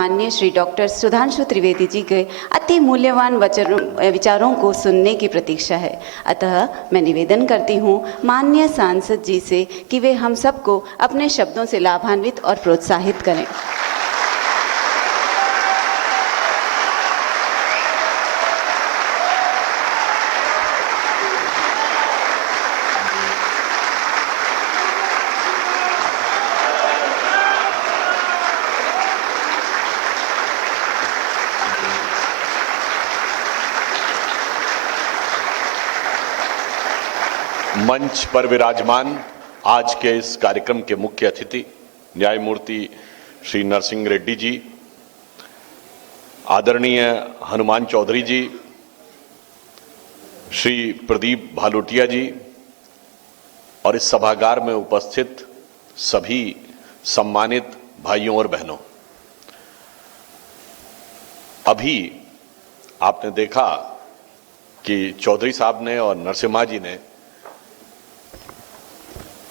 माननीय श्री डॉक्टर सुधांशु त्रिवेदी जी के अति मूल्यवान विचारों को सुनने की प्रतीक्षा है। अतः मैं निवेदन करती हूँ माननीय सांसद जी से कि वे हम सबको अपने शब्दों से लाभान्वित और प्रोत्साहित करें। मंच पर विराजमान आज के इस कार्यक्रम के मुख्य अतिथि न्यायमूर्ति श्री नरसिंह रेड्डी जी, आदरणीय हनुमान चौधरी जी, श्री प्रदीप भालोटिया जी और इस सभागार में उपस्थित सभी सम्मानित भाइयों और बहनों, अभी आपने देखा कि चौधरी साहब ने और नरसिम्हा जी ने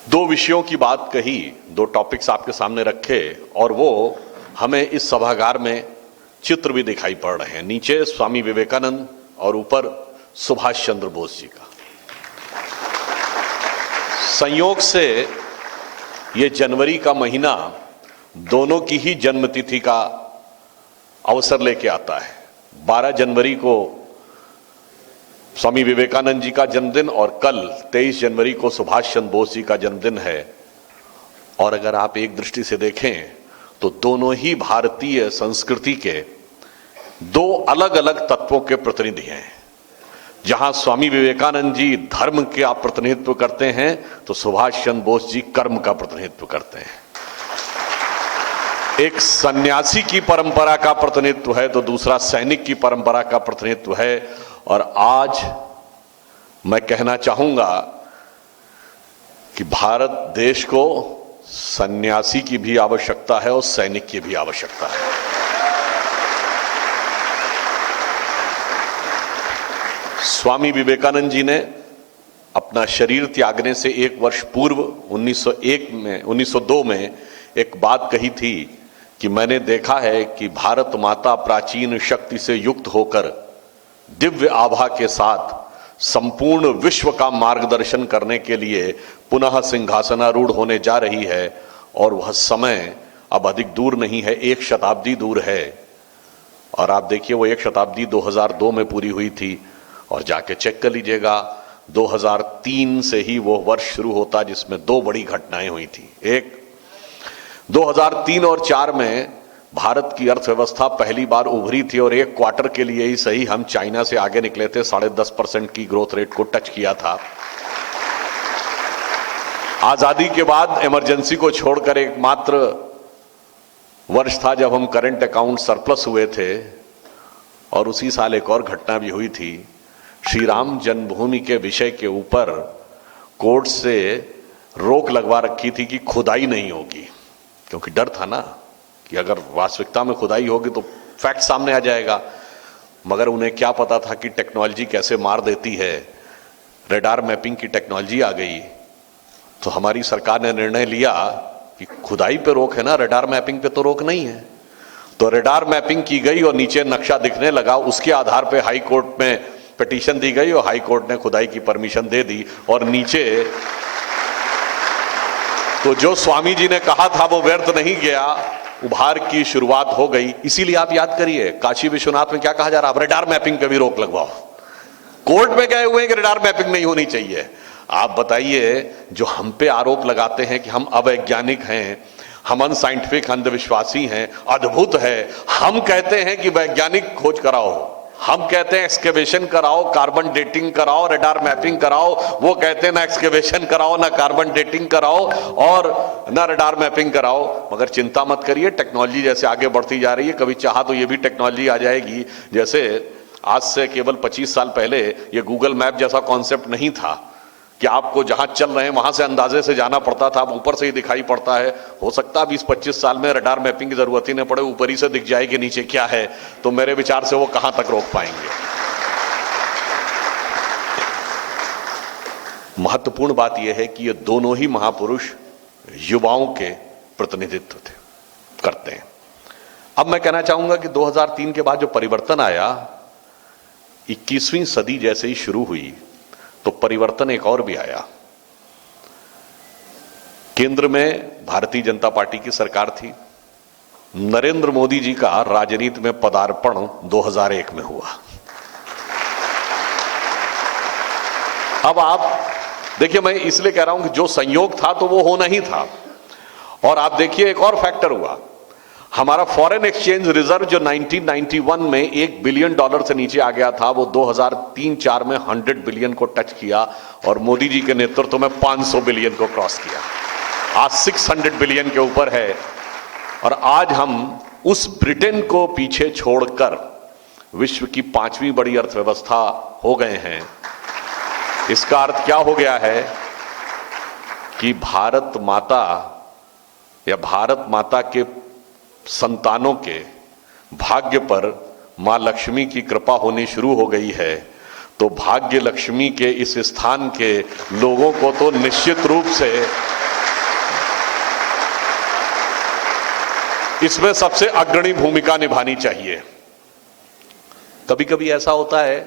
दो विषयों की बात कही, दो टॉपिक्स आपके सामने रखे और वो हमें इस सभागार में चित्र भी दिखाई पड़ रहे हैं। नीचे स्वामी विवेकानंद और ऊपर सुभाष चंद्र बोस जी का। संयोग से ये जनवरी का महीना दोनों की ही जन्मतिथि का अवसर लेके आता है। 12 जनवरी को स्वामी विवेकानंद जी का जन्मदिन और कल 23 जनवरी को सुभाष चंद्र बोस जी का जन्मदिन है। और अगर आप एक दृष्टि से देखें तो दोनों ही भारतीय संस्कृति के दो अलग अलग तत्वों के प्रतिनिधि हैं। जहां स्वामी विवेकानंद जी धर्म का प्रतिनिधित्व करते हैं तो सुभाष चंद्र बोस जी कर्म का प्रतिनिधित्व करते हैं। एक सन्यासी की परंपरा का प्रतिनिधित्व है तो दूसरा सैनिक की परंपरा का प्रतिनिधित्व है। और आज मैं कहना चाहूंगा कि भारत देश को सन्यासी की भी आवश्यकता है और सैनिक की भी आवश्यकता है। स्वामी विवेकानंद जी ने अपना शरीर त्यागने से एक वर्ष पूर्व 1902 में एक बात कही थी कि मैंने देखा है कि भारत माता प्राचीन शक्ति से युक्त होकर दिव्य आभा के साथ संपूर्ण विश्व का मार्गदर्शन करने के लिए पुनः सिंहासनारूढ़ होने जा रही है और वह समय अब अधिक दूर नहीं है, 1 शताब्दी दूर है। और आप देखिए वो 1 शताब्दी 2002 में पूरी हुई थी और जाके चेक कर लीजिएगा 2003 से ही वो वर्ष शुरू होता जिसमें 2 बड़ी घटनाएं हुई थी। एक 2003 और 4 में भारत की अर्थव्यवस्था पहली बार उभरी थी और 1 क्वार्टर के लिए ही सही हम चाइना से आगे निकले थे, 10.5% की ग्रोथ रेट को टच किया था। आजादी के बाद इमरजेंसी को छोड़कर एकमात्र वर्ष था जब हम करंट अकाउंट सरप्लस हुए थे। और उसी साल एक और घटना भी हुई थी, श्री राम जन्मभूमि के विषय के ऊपर कोर्ट से रोक लगवा रखी थी कि खुदाई नहीं होगी, क्योंकि डर था ना कि अगर वास्तविकता में खुदाई होगी तो फैक्ट सामने आ जाएगा। मगर उन्हें क्या पता था कि टेक्नोलॉजी कैसे मार देती है। रेडार मैपिंग की टेक्नोलॉजी आ गई तो हमारी सरकार ने निर्णय लिया कि खुदाई पे रोक है ना, रेडार मैपिंग पे तो रोक नहीं है। तो रेडार मैपिंग की गई और नीचे नक्शा दिखने लगा। उसके आधार पे हाई कोर्ट में पिटीशन दी गई और हाई कोर्ट ने खुदाई की परमिशन दे दी। और नीचे तो जो स्वामी जी ने कहा था वो व्यर्थ नहीं गया, उभार की शुरुआत हो गई। इसीलिए आप याद करिए काशी विश्वनाथ में क्या कहा जा रहा है, रेडार मैपिंग पे भी रोक लगवाओ। कोर्ट में गए हुए हैं कि रेडार मैपिंग नहीं होनी चाहिए। आप बताइए, जो हम पे आरोप लगाते हैं कि हम अवैज्ञानिक हैं, हम अनसाइंटिफिक अंधविश्वासी हैं, अद्भुत है। हम कहते हैं कि वैज्ञानिक खोज कराओ, हम कहते हैं एक्सकेवेशन कराओ, कार्बन डेटिंग कराओ, रेडार मैपिंग कराओ। वो कहते हैं ना एक्सकेवेशन कराओ, ना कार्बन डेटिंग कराओ और ना रेडार मैपिंग कराओ। मगर चिंता मत करिए, टेक्नोलॉजी जैसे आगे बढ़ती जा रही है, कभी चाहा तो ये भी टेक्नोलॉजी आ जाएगी। जैसे आज से केवल 25 साल पहले ये गूगल मैप जैसा कॉन्सेप्ट नहीं था कि आपको जहां चल रहे हैं वहां से अंदाजे से जाना पड़ता था, अब ऊपर से ही दिखाई पड़ता है। हो सकता है 20-25 साल में रेडार मैपिंग की जरूरत ही नहीं पड़े, ऊपर ही से दिख जाए कि नीचे क्या है। तो मेरे विचार से वो कहां तक रोक पाएंगे। महत्वपूर्ण बात यह है कि ये दोनों ही महापुरुष युवाओं के प्रतिनिधित्व करते हैं। अब मैं कहना चाहूंगा कि 2003 के बाद जो परिवर्तन आया, 21वीं सदी जैसे ही शुरू हुई तो परिवर्तन एक और भी आया। केंद्र में भारतीय जनता पार्टी की सरकार थी। नरेंद्र मोदी जी का राजनीति में पदार्पण 2001 में हुआ। अब आप देखिए, मैं इसलिए कह रहा हूं कि जो संयोग था तो वो होना ही था। और आप देखिए एक और फैक्टर हुआ, हमारा फॉरेन एक्सचेंज रिजर्व जो 1991 में $1 बिलियन से नीचे आ गया था, वो 2003-4 में 100 बिलियन को टच किया और मोदी जी के नेतृत्व में 500 बिलियन को क्रॉस किया। आज 600 बिलियन के ऊपर है और आज हम उस ब्रिटेन को पीछे छोड़कर विश्व की 5वीं बड़ी अर्थव्यवस्था हो गए हैं। इसका अर्थ क्या हो गया है कि भारत माता या भारत माता के संतानों के भाग्य पर मां लक्ष्मी की कृपा होनी शुरू हो गई है। तो भाग्य लक्ष्मी के इस स्थान के लोगों को तो निश्चित रूप से इसमें सबसे अग्रणी भूमिका निभानी चाहिए। कभी कभी ऐसा होता है,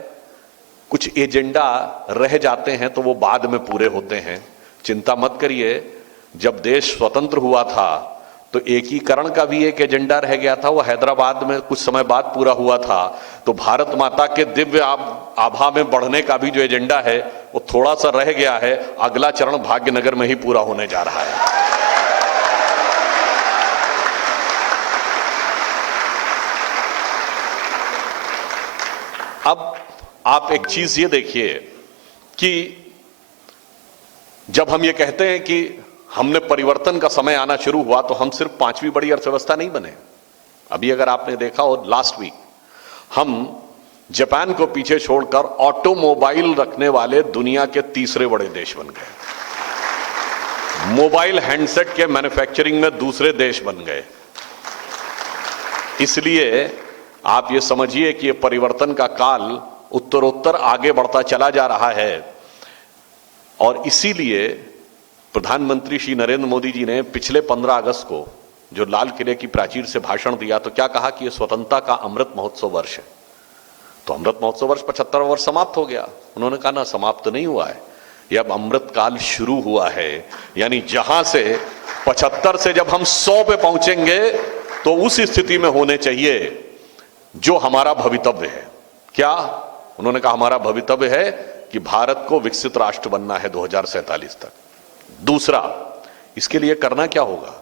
कुछ एजेंडा रह जाते हैं तो वो बाद में पूरे होते हैं। चिंता मत करिए, जब देश स्वतंत्र हुआ था तो एकीकरण का भी एक एजेंडा रह गया था, वो हैदराबाद में कुछ समय बाद पूरा हुआ था। तो भारत माता के दिव्य आभा में बढ़ने का भी जो एजेंडा है वो थोड़ा सा रह गया है। अगला चरण भाग्यनगर में ही पूरा होने जा रहा है। अब आप एक चीज ये देखिए कि जब हम ये कहते हैं कि हमने परिवर्तन का समय आना शुरू हुआ, तो हम सिर्फ 5वीं बड़ी अर्थव्यवस्था नहीं बने। अभी अगर आपने देखा हो, लास्ट वीक हम जापान को पीछे छोड़कर ऑटोमोबाइल रखने वाले दुनिया के 3रे बड़े देश बन गए। मोबाइल हैंडसेट के मैन्युफैक्चरिंग में 2रे देश बन गए। इसलिए आप ये समझिए कि ये परिवर्तन का काल उत्तरोत्तर आगे बढ़ता चला जा रहा है। और इसीलिए प्रधानमंत्री श्री नरेंद्र मोदी जी ने पिछले 15 अगस्त को जो लाल किले की प्राचीर से भाषण दिया, तो क्या कहा कि यह स्वतंत्रता का अमृत महोत्सव वर्ष है। तो अमृत महोत्सव वर्ष 75वां वर्ष समाप्त हो गया। उन्होंने कहा ना, समाप्त नहीं हुआ है, यह अब अमृत काल शुरू हुआ है। यानी जहां से 75 से जब हम 100 पे पहुंचेंगे तो उस स्थिति में होने चाहिए जो हमारा भवितव्य है। क्या उन्होंने कहा? हमारा भवितव्य है कि भारत को विकसित राष्ट्र बनना है 2047 तक। दूसरा, इसके लिए करना क्या होगा?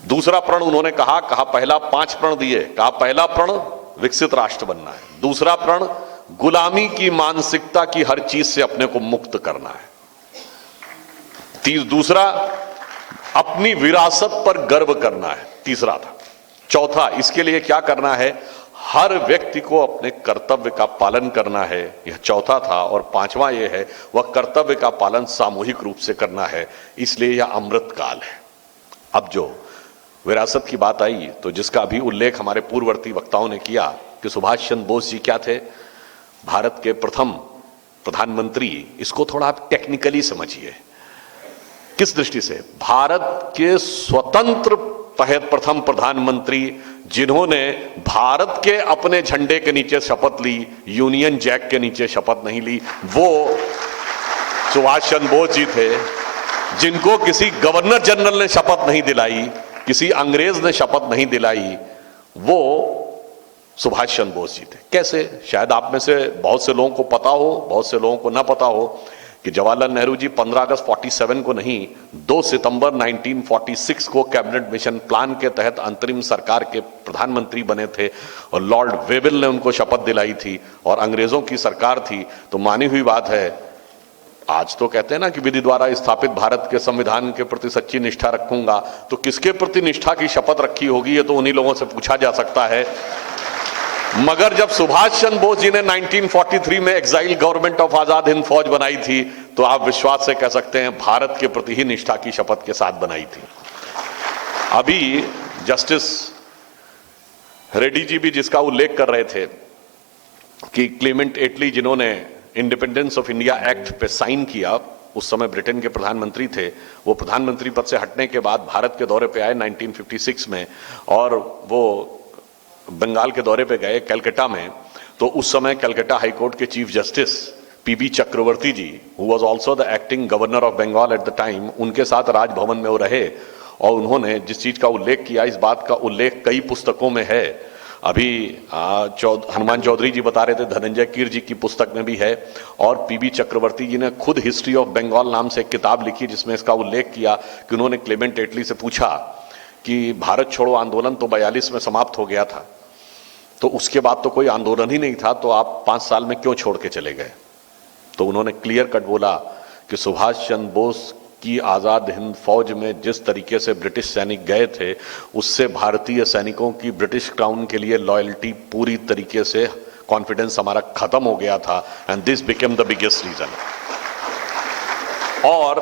दूसरा प्रण उन्होंने कहा पहला 5 प्रण दिए। कहा पहला प्रण विकसित राष्ट्र बनना है, दूसरा प्रण गुलामी की मानसिकता की हर चीज से अपने को मुक्त करना है, दूसरा अपनी विरासत पर गर्व करना है, तीसरा था। चौथा, इसके लिए क्या करना है? हर व्यक्ति को अपने कर्तव्य का पालन करना है, यह चौथा था। और पांचवा यह है, वह कर्तव्य का पालन सामूहिक रूप से करना है। इसलिए यह अमृत काल है। अब जो विरासत की बात आई, तो जिसका अभी उल्लेख हमारे पूर्ववर्ती वक्ताओं ने किया कि सुभाष चंद्र बोस जी क्या थे, भारत के प्रथम प्रधानमंत्री। इसको थोड़ा आप टेक्निकली समझिए। किस दृष्टि से? भारत के स्वतंत्र प्रथम प्रधानमंत्री जिन्होंने भारत के अपने झंडे के नीचे शपथ ली, यूनियन जैक के नीचे शपथ नहीं ली, वो सुभाष चंद्र बोस जी थे। जिनको किसी गवर्नर जनरल ने शपथ नहीं दिलाई, किसी अंग्रेज ने शपथ नहीं दिलाई, वो सुभाष चंद्र बोस जी थे। कैसे? शायद आप में से बहुत से लोगों को पता हो, बहुत से लोगों को ना पता हो कि जवाहरलाल नेहरू जी 15 अगस्त 47 को नहीं, 2 सितंबर 1946 को कैबिनेट मिशन प्लान के तहत अंतरिम सरकार के प्रधानमंत्री बने थे और लॉर्ड वेविल ने उनको शपथ दिलाई थी और अंग्रेजों की सरकार थी। तो मानी हुई बात है, आज तो कहते हैं ना कि विधि द्वारा स्थापित भारत के संविधान के प्रति सच्ची निष्ठा रखूंगा, तो किसके प्रति निष्ठा की शपथ रखी होगी, ये तो उन्हीं लोगों से पूछा जा सकता है। मगर जब सुभाष चंद्र बोस जी ने 1943 में exile government of Azad Hind फौज बनाई थी, तो आप विश्वास से कह सकते हैं भारत के प्रति ही निष्ठा की शपथ के साथ बनाई थी। अभी जस्टिस रेड्डी जी भी जिसका उल्लेख कर रहे थे कि क्लेमेंट एटली जिन्होंने इंडिपेंडेंस ऑफ इंडिया एक्ट पे साइन किया, उस समय ब्रिटेन के प्रधानमंत्री थे, वो प्रधानमंत्री पद से हटने के बाद भारत के दौरे पे आए 1956 में, और वो बंगाल के दौरे पे गए कलकत्ता में। तो उस समय कलकत्ता हाई कोर्ट के chief justice PB Chakraborty ji, who was also the acting governor of Bengal at the time, उनके साथ राजभवन में वो रहे और उन्होंने जिस चीज का उल्लेख किया, इस बात का उल्लेख कई पुस्तकों में है। अभी हनुमान चौधरी जी बता रहे थे, धनंजय कीर जी की पुस्तक में भी है, और पीबी चक्रवर्ती जी ने खुद हिस्ट्री ऑफ बंगाल नाम से एक किताब लिखी जिसमें इसका उल्लेख किया कि उन्होंने क्लेमेंट एटली से पूछा कि भारत छोड़ो आंदोलन तो 42 में समाप्त हो गया था, तो उसके बाद तो कोई आंदोलन ही नहीं था, तो आप 5 साल में क्यों छोड़ के चले गए? तो उन्होंने क्लियर कट बोला कि सुभाष चंद्र बोस की आजाद हिंद फौज में जिस तरीके से ब्रिटिश सैनिक गए थे, उससे भारतीय सैनिकों की ब्रिटिश क्राउन के लिए लॉयल्टी पूरी तरीके से, कॉन्फिडेंस हमारा खत्म हो गया था, and this became the biggest reason. और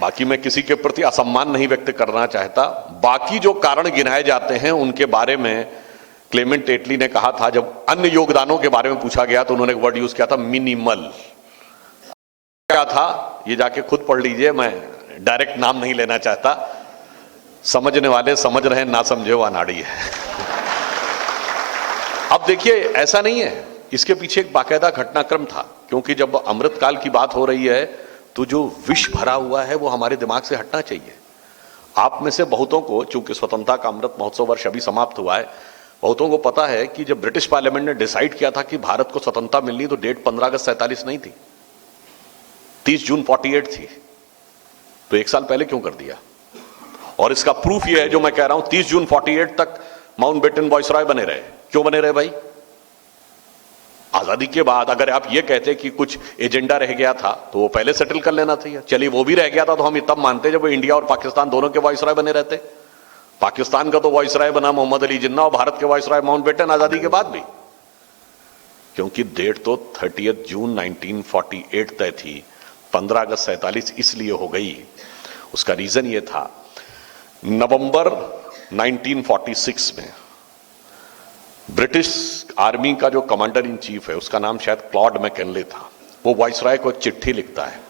बाकी मैं किसी के प्रति असम्मान नहीं व्यक्त करना चाहता, बाकी जो कारण गिनाए जाते हैं उनके बारे में क्लेमेंट एटली ने कहा था, जब अन्य योगदानों के बारे में पूछा गया तो उन्होंने एक वर्ड यूज किया था, मिनिमल। क्या था ये जाके खुद पढ़ लीजिए, मैं डायरेक्ट नाम नहीं लेना चाहता, समझने वाले समझ रहे हैं, ना समझे वो अनाड़ी है। अब देखिए ऐसा नहीं है, इसके पीछे एक बाकायदा घटनाक्रम था, क्योंकि जब अमृतकाल की बात हो रही है तो जो विष भरा हुआ है वो हमारे दिमाग से हटना चाहिए। आप में से बहुतों को, चूंकि स्वतंत्रता का अमृत महोत्सव वर्ष अभी समाप्त हुआ है, बहुतों को पता है कि जब ब्रिटिश पार्लियामेंट ने डिसाइड किया था कि भारत को स्वतंत्रता मिलनी, तो डेट 15 अगस्त 47 नहीं थी, 30 जून 48 थी। तो एक साल पहले क्यों कर दिया? और इसका प्रूफ ये है जो मैं कह रहा हूं, 30 जून 48 तक माउंटबेटन वायसराय बने रहे। क्यों बने रहे भाई? आजादी के बाद अगर आप ये कहते कि कुछ एजेंडा रह गया था तो वो पहले सेटल कर लेना चाहिए। चलिए वो भी रह गया था तो हम तब मानते जब वो इंडिया और पाकिस्तान दोनों के वायसराय बने रहते। पाकिस्तान का तो वायसराय बना मोहम्मद अली जिन्ना और भारत के वायसराय माउंटबेटन आजादी के बाद भी, क्योंकि डेट तो 30 जून 1948 तय थी, 15 अगस्त 47 इसलिए हो गई। उसका रीजन ये था, नवंबर 1946 में ब्रिटिश आर्मी का जो कमांडर इन चीफ है, उसका नाम शायद क्लॉड मैककिनले था, वो वायसराय को एक चिट्ठी लिखता है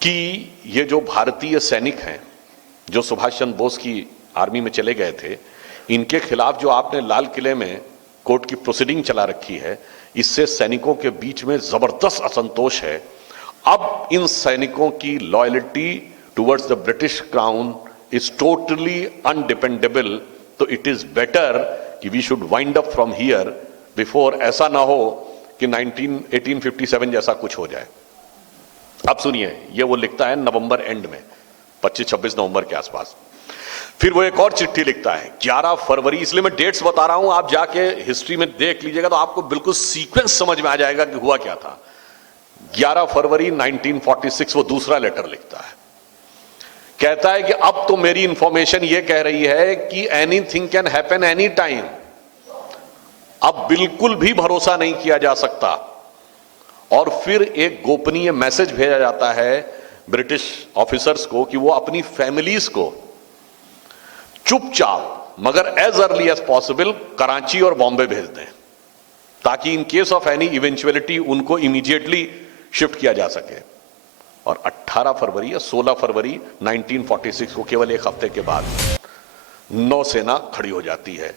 कि ये जो भारतीय सैनिक हैं जो सुभाष चंद्र बोस की आर्मी में चले गए थे, इनके खिलाफ जो आपने लाल किले में कोर्ट की प्रोसीडिंग चला रखी है, इससे सैनिकों के बीच में जबरदस्त असंतोष है। अब इन सैनिकों की loyalty towards the British crown is totally undependable, तो इट इज बेटर कि we should wind up from here before ऐसा ना हो कि 1857 जैसा कुछ हो जाए। अब सुनिए, ये वो लिखता है नवंबर एंड में, 25-26 नवंबर के आसपास। फिर वो एक और चिट्ठी लिखता है 11 फरवरी, इसलिए मैं डेट्स बता रहा हूं, आप जाके हिस्ट्री में देख लीजिएगा तो आपको बिल्कुल सीक्वेंस समझ में आ जाएगा कि हुआ क्या था। 11 फरवरी 1946 वो दूसरा लेटर लिखता है, कहता है कि अब तो मेरी इंफॉर्मेशन ये कह रही है कि anything can happen any time, अब बिल्कुल भी भरोसा नहीं किया जा सकता। और फिर एक गोपनीय मैसेज भेजा जाता है ब्रिटिश ऑफिसर्स को कि वो अपनी फैमिलीज को चुपचाप मगर as early as possible Karachi और बॉम्बे भेज दें, ताकि in case of any eventuality उनको इमीडिएटली शिफ्ट किया जा सके। और 18 फरवरी या 16 फरवरी 1946 को केवल एक हफ्ते के बाद नौसेना खड़ी हो जाती है।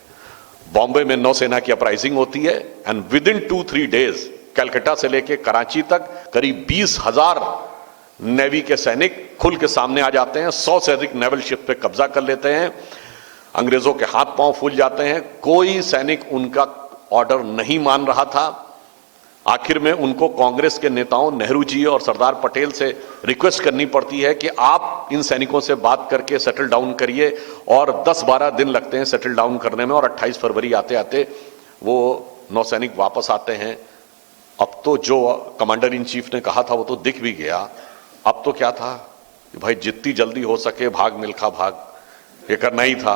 बॉम्बे में नौसेना की अपराइजिंग होती है and with in 2-3 days Calcutta से लेकर कराची तक करीब 20,000 नेवी के सैनिक खुल के सामने आ जाते हैं। 100 से अधिक नेवल शिप पे कब्जा कर लेते हैं। अंग्रेजों के हाथ पांव फूल जाते हैं। कोई सैनिक उनका ऑर्डर नहीं मान रहा था। आखिर में उनको कांग्रेस के नेताओं नेहरू जी और सरदार पटेल से रिक्वेस्ट करनी पड़ती है कि आप इन सैनिकों से बात करके सेटल डाउन करिए, और 10-12 दिन लगते हैं सेटल डाउन करने में, और 28 फरवरी आते आते वो नौसैनिक वापस आते हैं। अब तो जो कमांडर इन चीफ ने कहा था वो तो दिख भी गया। अब तो क्या था कि भाई जितनी जल्दी हो सके भाग मिल्खा भाग, ये करना ही था।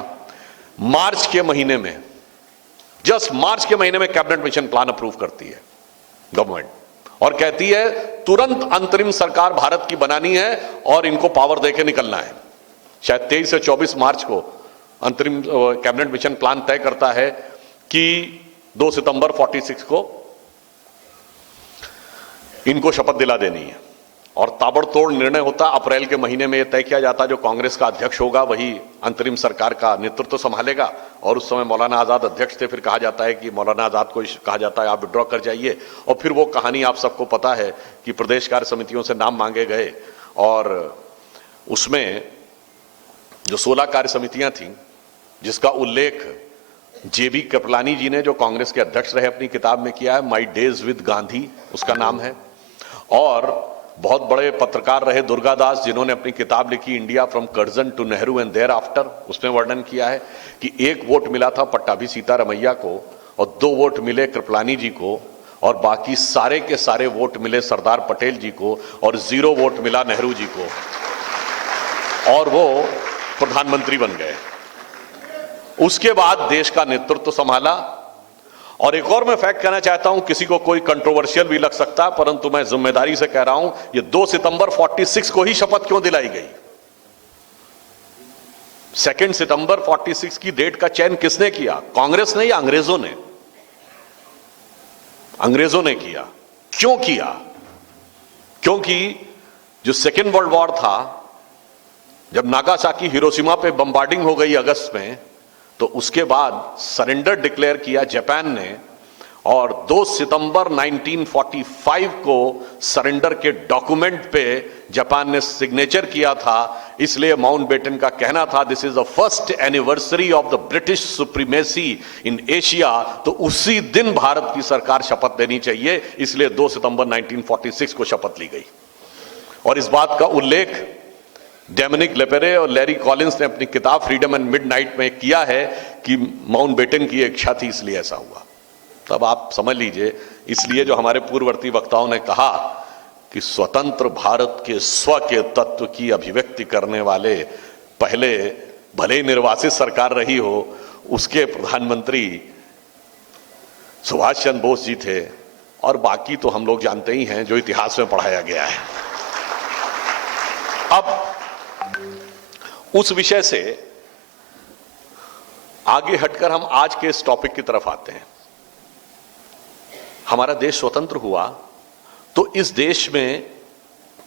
मार्च के महीने में, जस्ट मार्च के महीने में कैबिनेट मिशन प्लान अप्रूव करती है गवर्नमेंट, और कहती है तुरंत अंतरिम सरकार भारत की बनानी है और इनको पावर देके निकलना है। शायद 23 से 24 मार्च को अंतरिम कैबिनेट मिशन प्लान तय करता है कि 2 सितंबर 46 को इनको शपथ दिला देनी है। और ताबड़तोड़ निर्णय होता। अप्रैल के महीने में यह तय किया जाता जो कांग्रेस का अध्यक्ष होगा वही अंतरिम सरकार का नेतृत्व संभालेगा, और उस समय मौलाना आजाद अध्यक्ष थे। फिर कहा जाता है कि मौलाना आजाद को कहा जाता है आप विड्रॉ कर जाइए, और फिर वो कहानी आप सबको पता है कि प्रदेश कार्य समितियों से नाम मांगे गए, और उसमें जो 16 कार्य समितियां थीं जिसका उल्लेख जेबी कृपलानी जी ने, जो कांग्रेस के अध्यक्ष रहे, अपनी किताब में किया है, माई डेज विद गांधी उसका नाम है। और बहुत बड़े पत्रकार रहे दुर्गादास, जिन्होंने अपनी किताब लिखी India from Curzon to Nehru and thereafter, उसमें वर्णन किया है कि 1 वोट मिला था पट्टाभी सीतारमैया को और 2 वोट मिले कृपलानी जी को, और बाकी सारे के सारे वोट मिले सरदार पटेल जी को, और 0 वोट मिला नेहरू जी को, और वो प्रधानमंत्री बन गए। उसके बाद देश का नेतृत्व संभाला। और एक और मैं फैक्ट कहना चाहता हूं, किसी को कोई कंट्रोवर्शियल भी लग सकता है, परंतु मैं जिम्मेदारी से कह रहा हूं, ये 2 सितंबर 46 को ही शपथ क्यों दिलाई गई? 2 सितंबर 46 की डेट का चयन किसने किया? कांग्रेस ने या अंग्रेजों ने? अंग्रेजों ने किया। क्यों किया? क्योंकि जो सेकेंड वर्ल्ड वॉर था, जब नागासाकी हिरोशिमा पे बम्बार्डिंग हो गई अगस्त में, तो उसके बाद सरेंडर डिक्लेयर किया जापान ने, और 2 सितंबर 1945 को सरेंडर के डॉक्यूमेंट पे जापान ने सिग्नेचर किया था। इसलिए माउंटबेटन का कहना था this is the first anniversary of the British supremacy in Asia. तो उसी दिन भारत की सरकार शपथ लेनी चाहिए, इसलिए 2 सितंबर 1946 को शपथ ली गई। और इस बात का उल्लेख डोमिनिक लेपेरे और लैरी कॉलिंस ने अपनी किताब फ्रीडम एंड मिडनाइट में किया है कि माउंटबेटन की इच्छा थी इसलिए ऐसा हुआ। तब आप समझ लीजिए, इसलिए जो हमारे पूर्ववर्ती वक्ताओं ने कहा कि स्वतंत्र भारत के स्व के तत्व की अभिव्यक्ति करने वाले पहले भले ही निर्वासित सरकार रही हो, उसके प्रधानमंत्री सुभाष चंद्र बोस जी थे, और बाकी तो हम लोग जानते ही हैं जो इतिहास में पढ़ाया गया है। अब उस विषय से आगे हटकर हम आज के इस टॉपिक की तरफ आते हैं। हमारा देश स्वतंत्र हुआ तो इस देश में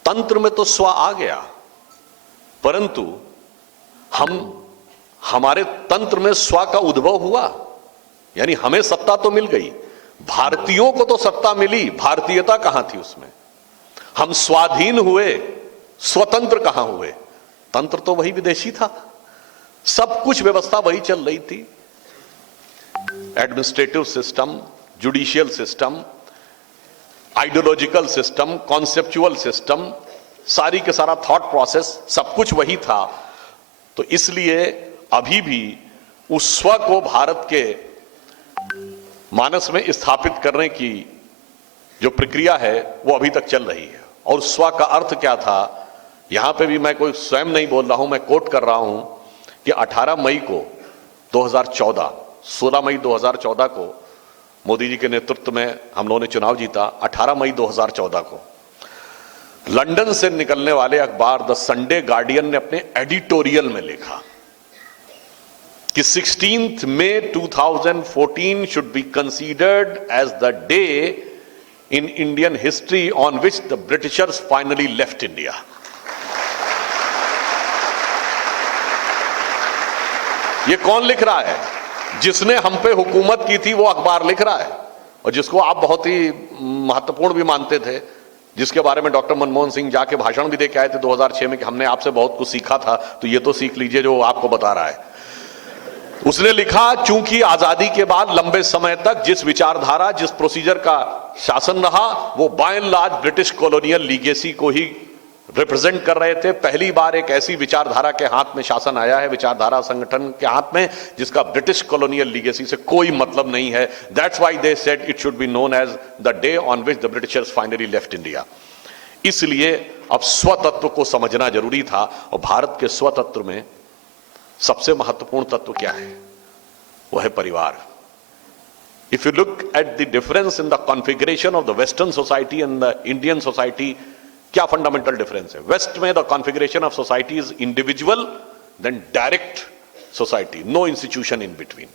तंत्र में तो स्व आ गया, परंतु हमारे तंत्र में स्व का उद्भव हुआ, यानी हमें सत्ता तो मिल गई, भारतीयों को तो सत्ता मिली, भारतीयता कहां थी उसमें? हम स्वाधीन हुए, स्वतंत्र कहां हुए? तंत्र तो वही विदेशी था, सब कुछ व्यवस्था वही चल रही थी। Administrative system, judicial system, ideological system, conceptual system, सारी के सारा थॉट प्रोसेस, सब कुछ वही था। तो इसलिए अभी भी उस स्व को भारत के मानस में स्थापित करने की जो प्रक्रिया है वो अभी तक चल रही है। और स्व का अर्थ क्या था, यहां पे भी मैं कोई स्वयं नहीं बोल रहा हूं, मैं कोट कर रहा हूं कि 18 मई को 2014, 16 मई 2014 को मोदी जी के नेतृत्व में हम लोगों ने चुनाव जीता। 18 मई 2014 को लंदन से निकलने वाले अखबार द संडे गार्डियन ने अपने एडिटोरियल में लिखा कि 16 May 2014 should be considered as the day in Indian history on which the Britishers finally left India. ये कौन लिख रहा है? जिसने हम पे हुकूमत की थी वो अखबार लिख रहा है, और जिसको आप बहुत ही महत्वपूर्ण भी मानते थे, जिसके बारे में डॉक्टर मनमोहन सिंह जाके भाषण भी दे के आए थे 2006 में कि हमने आपसे बहुत कुछ सीखा था, तो ये तो सीख लीजिए जो आपको बता रहा है। उसने लिखा, चूंकि आजादी के बाद लंबे समय तक जिस विचारधारा, जिस प्रोसीजर का शासन रहा, वो by and large British colonial legacy को ही रिप्रेजेंट कर रहे थे। पहली बार एक ऐसी विचारधारा के हाथ में शासन आया है, विचारधारा संगठन के हाथ में, जिसका ब्रिटिश कॉलोनियल लीगेसी से कोई मतलब नहीं है। That's why they said it should be known as the day on which the Britishers finally left India. इसलिए अब स्वतत्व को समझना जरूरी था, और भारत के स्वतंत्र में सबसे महत्वपूर्ण तत्व क्या है? वह है परिवार। If you look at the difference in the configuration of the western society and the Indian society, क्या फंडामेंटल डिफरेंस है? वेस्ट में the configuration of society is individual, then direct society, no institution in between.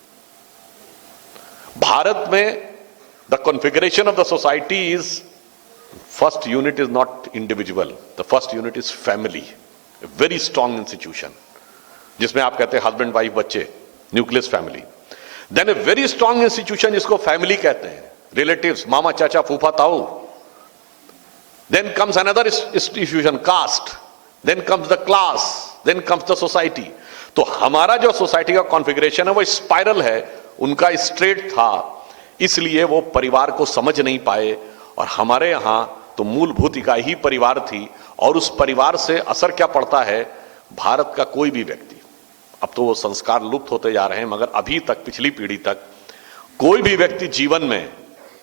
Bharat में the configuration of the society is first unit is not individual, the first unit is family, very strong institution, जिसमें आप कहते हैं husband wife बच्चे, nucleus family. Then a very strong institution जिसको family कहते हैं, relatives, मामा चाचा फूफा ताऊ। Then comes another institution, caste, then comes the class, then comes the society. तो हमारा जो सोसाइटी का कॉन्फ़िगरेशन है वो स्पाइरल है, उनका स्ट्रेट था, इसलिए वो परिवार को समझ नहीं पाए। और हमारे यहां तो मूलभूत इकाई ही परिवार थी, और उस परिवार से असर क्या पड़ता है, भारत का कोई भी व्यक्ति, अब तो वो संस्कार लुप्त होते जा रहे हैं, मगर अभी तक, पिछली पीढ़ी तक कोई भी व्यक्ति जीवन में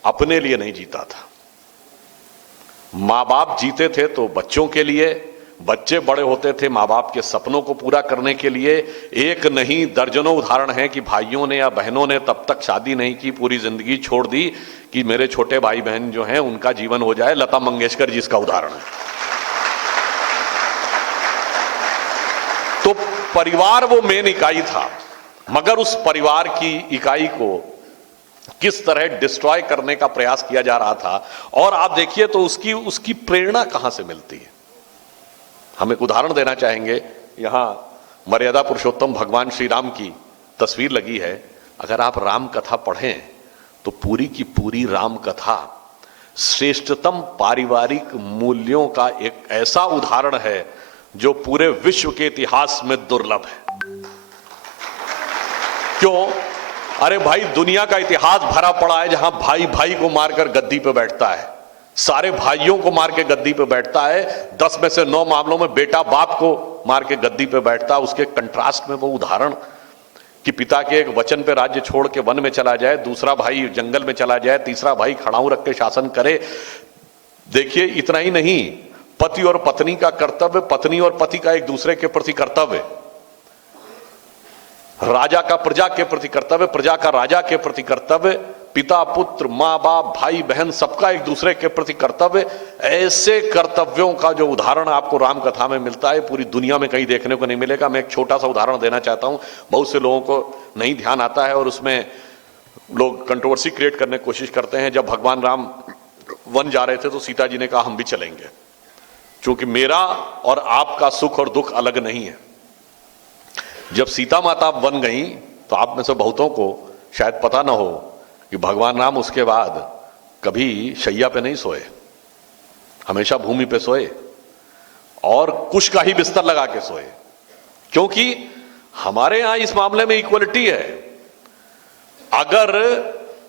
अपने लिए नहीं जीता था। मां बाप जीते थे तो बच्चों के लिए, बच्चे बड़े होते थे मां बाप के सपनों को पूरा करने के लिए। एक नहीं दर्जनों उदाहरण हैं कि भाइयों ने या बहनों ने तब तक शादी नहीं की, पूरी जिंदगी छोड़ दी कि मेरे छोटे भाई बहन जो हैं उनका जीवन हो जाए। लता मंगेशकर जी इसका उदाहरण है। तो परिवार वो मेन इकाई था, मगर उस परिवार की इकाई को किस तरह डिस्ट्रॉय करने का प्रयास किया जा रहा था। और आप देखिए तो उसकी प्रेरणा कहां से मिलती है। हम एक उदाहरण देना चाहेंगे, यहां मर्यादा पुरुषोत्तम भगवान श्री राम की तस्वीर लगी है। अगर आप राम कथा पढ़ें तो पूरी की पूरी राम कथा श्रेष्ठतम पारिवारिक मूल्यों का एक ऐसा उदाहरण है जो पूरे विश्व के इतिहास में दुर्लभ है। क्यों? अरे भाई, दुनिया का इतिहास भरा पड़ा है जहां भाई भाई को मारकर गद्दी पे बैठता है, सारे भाइयों को मार के गद्दी पे बैठता है। 10 में से 9 मामलों में बेटा बाप को मार के गद्दी पे बैठता है। उसके कंट्रास्ट में वो उदाहरण कि पिता के एक वचन पे राज्य छोड़ के वन में चला जाए, दूसरा भाई जंगल में चला जाए, तीसरा भाई खड़ाऊ रख के शासन करे। देखिए, इतना ही नहीं, पति और पत्नी का कर्तव्य, पत्नी और पति का एक दूसरे के प्रति कर्तव्य, राजा का प्रजा के प्रति कर्तव्य, प्रजा का राजा के प्रति कर्तव्य, पिता पुत्र, मां बाप, भाई बहन, सबका एक दूसरे के प्रति कर्तव्य। ऐसे कर्तव्यों का जो उदाहरण आपको राम कथा में मिलता है, पूरी दुनिया में कहीं देखने को नहीं मिलेगा। मैं एक छोटा सा उदाहरण देना चाहता हूं, बहुत से लोगों को नहीं ध्यान आता है और उसमें लोग कंट्रोवर्सी क्रिएट करने की कोशिश करते हैं। जब भगवान राम वन जा रहे थे तो सीता जी ने कहा हम भी चलेंगे, क्योंकि मेरा और आपका सुख और दुख अलग नहीं है। जब सीता माता वन गई तो आप में से बहुतों को शायद पता ना हो कि भगवान राम उसके बाद कभी शैया पे नहीं सोए, हमेशा भूमि पे सोए और कुश का ही बिस्तर लगा के सोए। क्योंकि हमारे यहां इस मामले में इक्वलिटी है। अगर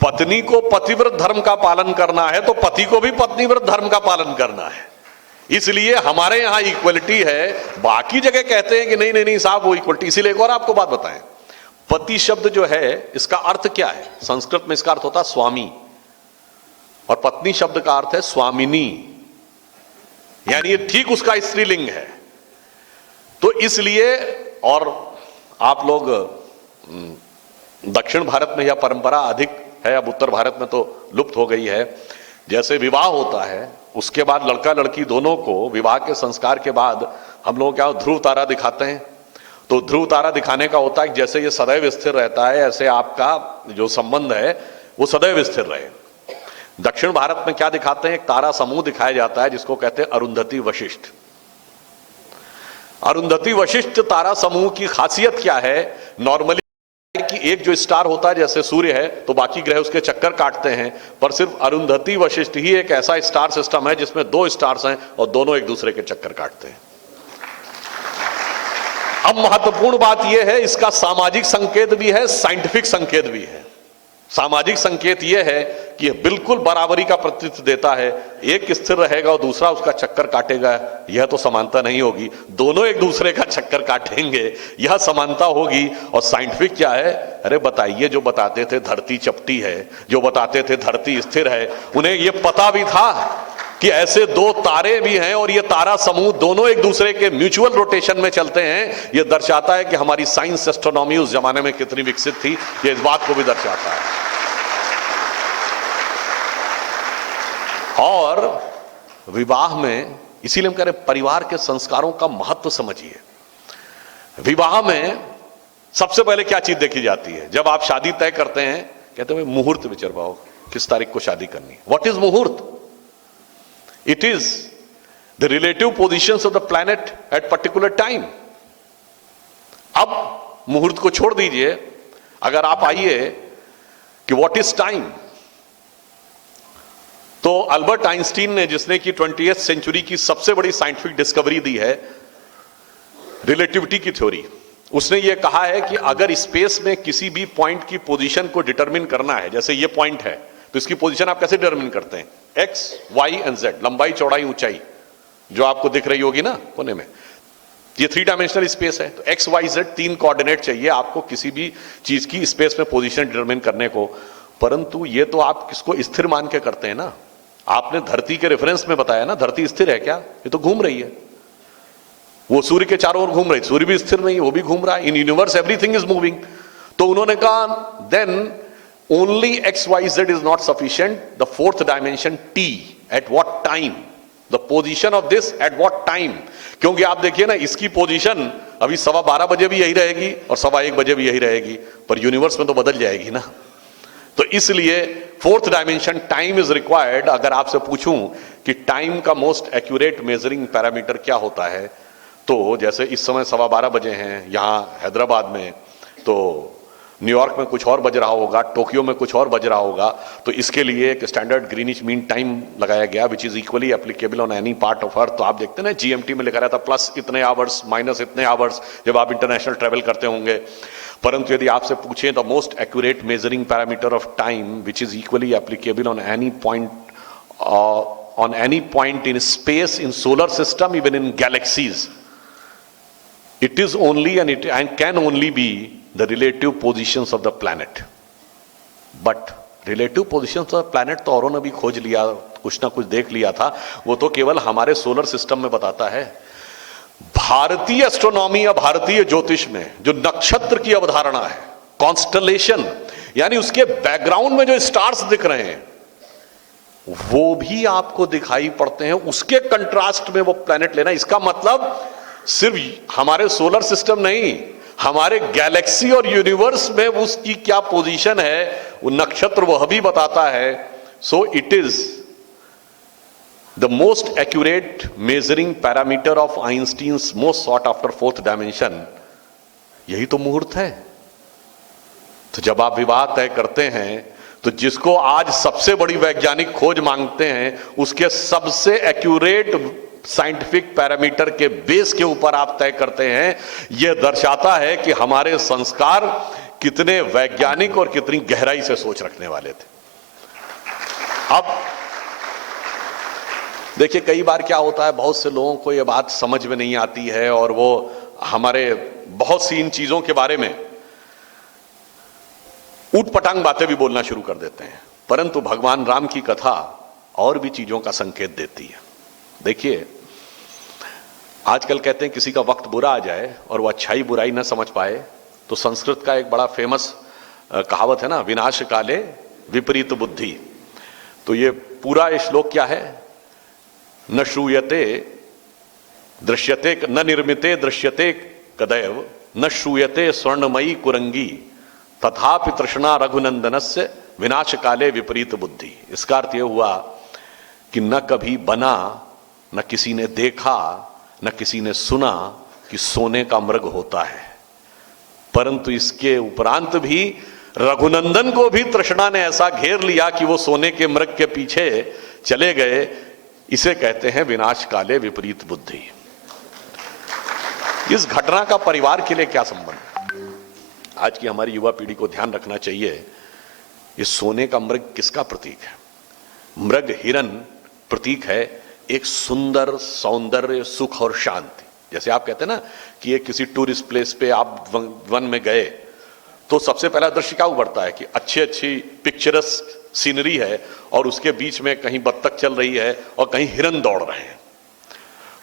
पत्नी को पतिव्रत धर्म का पालन करना है तो पति को भी पत्नीव्रत धर्म का पालन करना है। इसलिए हमारे यहां इक्वलिटी है। बाकी जगह कहते हैं कि नहीं नहीं नहीं साहब वो इक्वलिटी। इसीलिए एक और आपको बात बताएं, पति शब्द जो है इसका अर्थ क्या है? संस्कृत में इसका अर्थ होता है स्वामी, और पत्नी शब्द का अर्थ है स्वामिनी, यानी ये ठीक उसका स्त्रीलिंग है। तो इसलिए, और आप लोग दक्षिण भारत में यह परंपरा अधिक है, अब उत्तर भारत में तो लुप्त हो गई है। जैसे विवाह होता है उसके बाद लड़का लड़की दोनों को विवाह के संस्कार के बाद हम लोग क्या ध्रुव तारा दिखाते हैं। तो ध्रुव तारा दिखाने का होता है कि जैसे ये सदैव स्थिर रहता है ऐसे आपका जो संबंध है वो सदैव स्थिर रहे। दक्षिण भारत में क्या दिखाते हैं? एक तारा समूह दिखाया जाता है जिसको कहते हैं अरुंधति वशिष्ठ। अरुंधति वशिष्ठ तारा समूह की खासियत क्या है? नॉर्मली कि एक जो स्टार होता है जैसे सूर्य है तो बाकी ग्रह उसके चक्कर काटते हैं, पर सिर्फ अरुंधति वशिष्ठ ही एक ऐसा स्टार सिस्टम है जिसमें 2 स्टार्स हैं और दोनों एक दूसरे के चक्कर काटते हैं। अब महत्वपूर्ण बात यह है, इसका सामाजिक संकेत भी है, साइंटिफिक संकेत भी है। सामाजिक संकेत यह है कि यह बिल्कुल बराबरी का प्रतिनिधित्व देता है। एक स्थिर रहेगा और दूसरा उसका चक्कर काटेगा, यह तो समानता नहीं होगी। दोनों एक दूसरे का चक्कर काटेंगे, यह समानता होगी। और साइंटिफिक क्या है? अरे बताइए, जो बताते थे धरती चपटी है, जो बताते थे धरती स्थिर है, उन्हें यह पता भी था कि ऐसे 2 तारे भी हैं और ये तारा समूह दोनों एक दूसरे के म्यूचुअल रोटेशन में चलते हैं। ये दर्शाता है कि हमारी साइंस एस्ट्रोनॉमी उस जमाने में कितनी विकसित थी, ये इस बात को भी दर्शाता है। और विवाह में, इसीलिए हम कह रहे हैं परिवार के संस्कारों का महत्व समझिए। विवाह में सबसे पहले क्या चीज देखी जाती है? जब आप शादी तय करते हैं कहते हैं मुहूर्त विचरवाओ, किस तारीख को शादी करनी है। व्हाट इज मुहूर्त? It is the relative positions of the planet at particular time. अब मुहूर्त को छोड़ दीजिए, अगर आप आइए कि व्हाट इज टाइम, तो अल्बर्ट आइंस्टीन ने, जिसने कि 20th सेंचुरी की सबसे बड़ी साइंटिफिक डिस्कवरी दी है, रिलेटिविटी की थ्योरी, उसने यह कहा है कि अगर स्पेस में किसी भी पॉइंट की पोजीशन को डिटरमिन करना है, जैसे ये पॉइंट है तो इसकी पोजीशन आप कैसे डिटरमिन करते हैं? एक्स, वाई एंड जेड, लंबाई, चौड़ाई, ऊंचाई, जो आपको दिख रही होगी ना कोने में, ये 3 डायमेंशनल स्पेस है। तो एक्स, वाई, जेड 3 कोऑर्डिनेट चाहिए आपको किसी भी चीज की स्पेस में पोजीशन डिटरमिन करने को। परंतु ये तो आप किसको स्थिर मान के करते हैं ना। आपने धरती के रेफरेंस में बताया ना, धरती स्थिर है क्या? ये तो घूम रही है, वो सूर्य के चारों ओर घूम रही, सूर्य भी स्थिर नहीं, वो भी घूम रहा है। In universe everything is moving. तो उन्होंने कहा then only X, Y, Z is not sufficient, the 4th dimension T, at what time, the position of this at what time. क्योंकि आप देखिए ना, इसकी पोजीशन अभी 12:15 बजे भी यही रहेगी और 1:15 बजे भी यही रहेगी, पर यूनिवर्स में तो बदल जाएगी ना। तो इसलिए 4th dimension time is required. अगर आपसे पूछूं कि टाइम का मोस्ट एक्यूरेट मेजरिंग पैरामीटर क्या होता है, तो जैसे इस समय 12:15 बजे हैं यहां हैदराबाद में, तो न्यूयॉर्क में कुछ और बज रहा होगा, टोक्यो में कुछ और बज रहा होगा। तो इसके लिए एक स्टैंडर्ड ग्रीनिच मीन टाइम लगाया गया, which is equally applicable on any part of earth. तो आप देखते हैं ना, जीएमटी में लिखा रहता प्लस इतने आवर्स, माइनस इतने आवर्स, जब आप इंटरनेशनल ट्रेवल करते होंगे। परंतु यदि आपसे पूछें the most accurate measuring parameter of time which is equally applicable on any point in space, in solar system, even in galaxies, it is only and can only be the relative positions of the planet. But relative positions of the planet तो औरों ने भी खोज लिया, कुछ ना कुछ देख लिया था, वो तो केवल हमारे सोलर सिस्टम में बताता है। भारतीय एस्ट्रोनॉमी या भारतीय ज्योतिष में जो नक्षत्र की अवधारणा है, कॉन्स्टलेशन, यानी उसके बैकग्राउंड में जो स्टार्स दिख रहे हैं वो भी आपको दिखाई पड़ते हैं, उसके कंट्रास्ट में वो प्लैनेट लेना। इसका मतलब सिर्फ हमारे सोलर सिस्टम नहीं, हमारे गैलेक्सी और यूनिवर्स में उसकी क्या पोजीशन है, वो नक्षत्र वह भी बताता है। So it is the most accurate measuring parameter of Einstein's most sought after 4th dimension. यही तो मुहूर्त है। तो जब आप विवाह तय करते हैं, तो जिसको आज सबसे बड़ी वैज्ञानिक खोज मांगते हैं, उसके सबसे एक्यूरेट साइंटिफिक पैरामीटर के बेस के ऊपर आप तय करते हैं। यह दर्शाता है कि हमारे संस्कार कितने वैज्ञानिक और कितनी गहराई से सोच रखने वाले थे। अब देखिए, कई बार क्या होता है, बहुत से लोगों को यह बात समझ में नहीं आती है और वो हमारे बहुत सी इन चीजों के बारे में ऊटपटांग बातें भी बोलना शुरू कर देते हैं। परंतु भगवान राम की कथा और भी चीजों का संकेत देती है। देखिए, आजकल कहते हैं किसी का वक्त बुरा आ जाए और वो अच्छाई बुराई न समझ पाए, तो संस्कृत का एक बड़ा फेमस कहावत है ना, विनाश काले विपरीत बुद्धि। तो ये पूरा श्लोक क्या है? न श्रूयते दृश्यते, न निर्मिते दृश्यते कदैव, न श्रूयते स्वर्णमयी कुरंगी, तथापि तृष्णा रघुनंदनस्य विनाश काले विपरीत बुद्धि। इसका अर्थ यह हुआ कि न कभी बना, न किसी ने देखा, न किसी ने सुना कि सोने का मृग होता है, परंतु इसके उपरांत भी रघुनंदन को भी तृष्णा ने ऐसा घेर लिया कि वो सोने के मृग के पीछे चले गए। इसे कहते हैं विनाश काले विपरीत बुद्धि। इस घटना का परिवार के लिए क्या संबंध? आज की हमारी युवा पीढ़ी को ध्यान रखना चाहिए, ये सोने का मृग किसका प्रतीक है? मृग, हिरन प्रतीक है एक सुंदर सौंदर्य, सुख और शांति। जैसे आप कहते हैं ना कि ये किसी टूरिस्ट प्लेस पे आप वन में गए, तो सबसे पहला दृश्य क्या उभरता है कि अच्छी अच्छी पिक्चरस सीनरी है और उसके बीच में कहीं बत्तख चल रही है और कहीं हिरन दौड़ रहे हैं।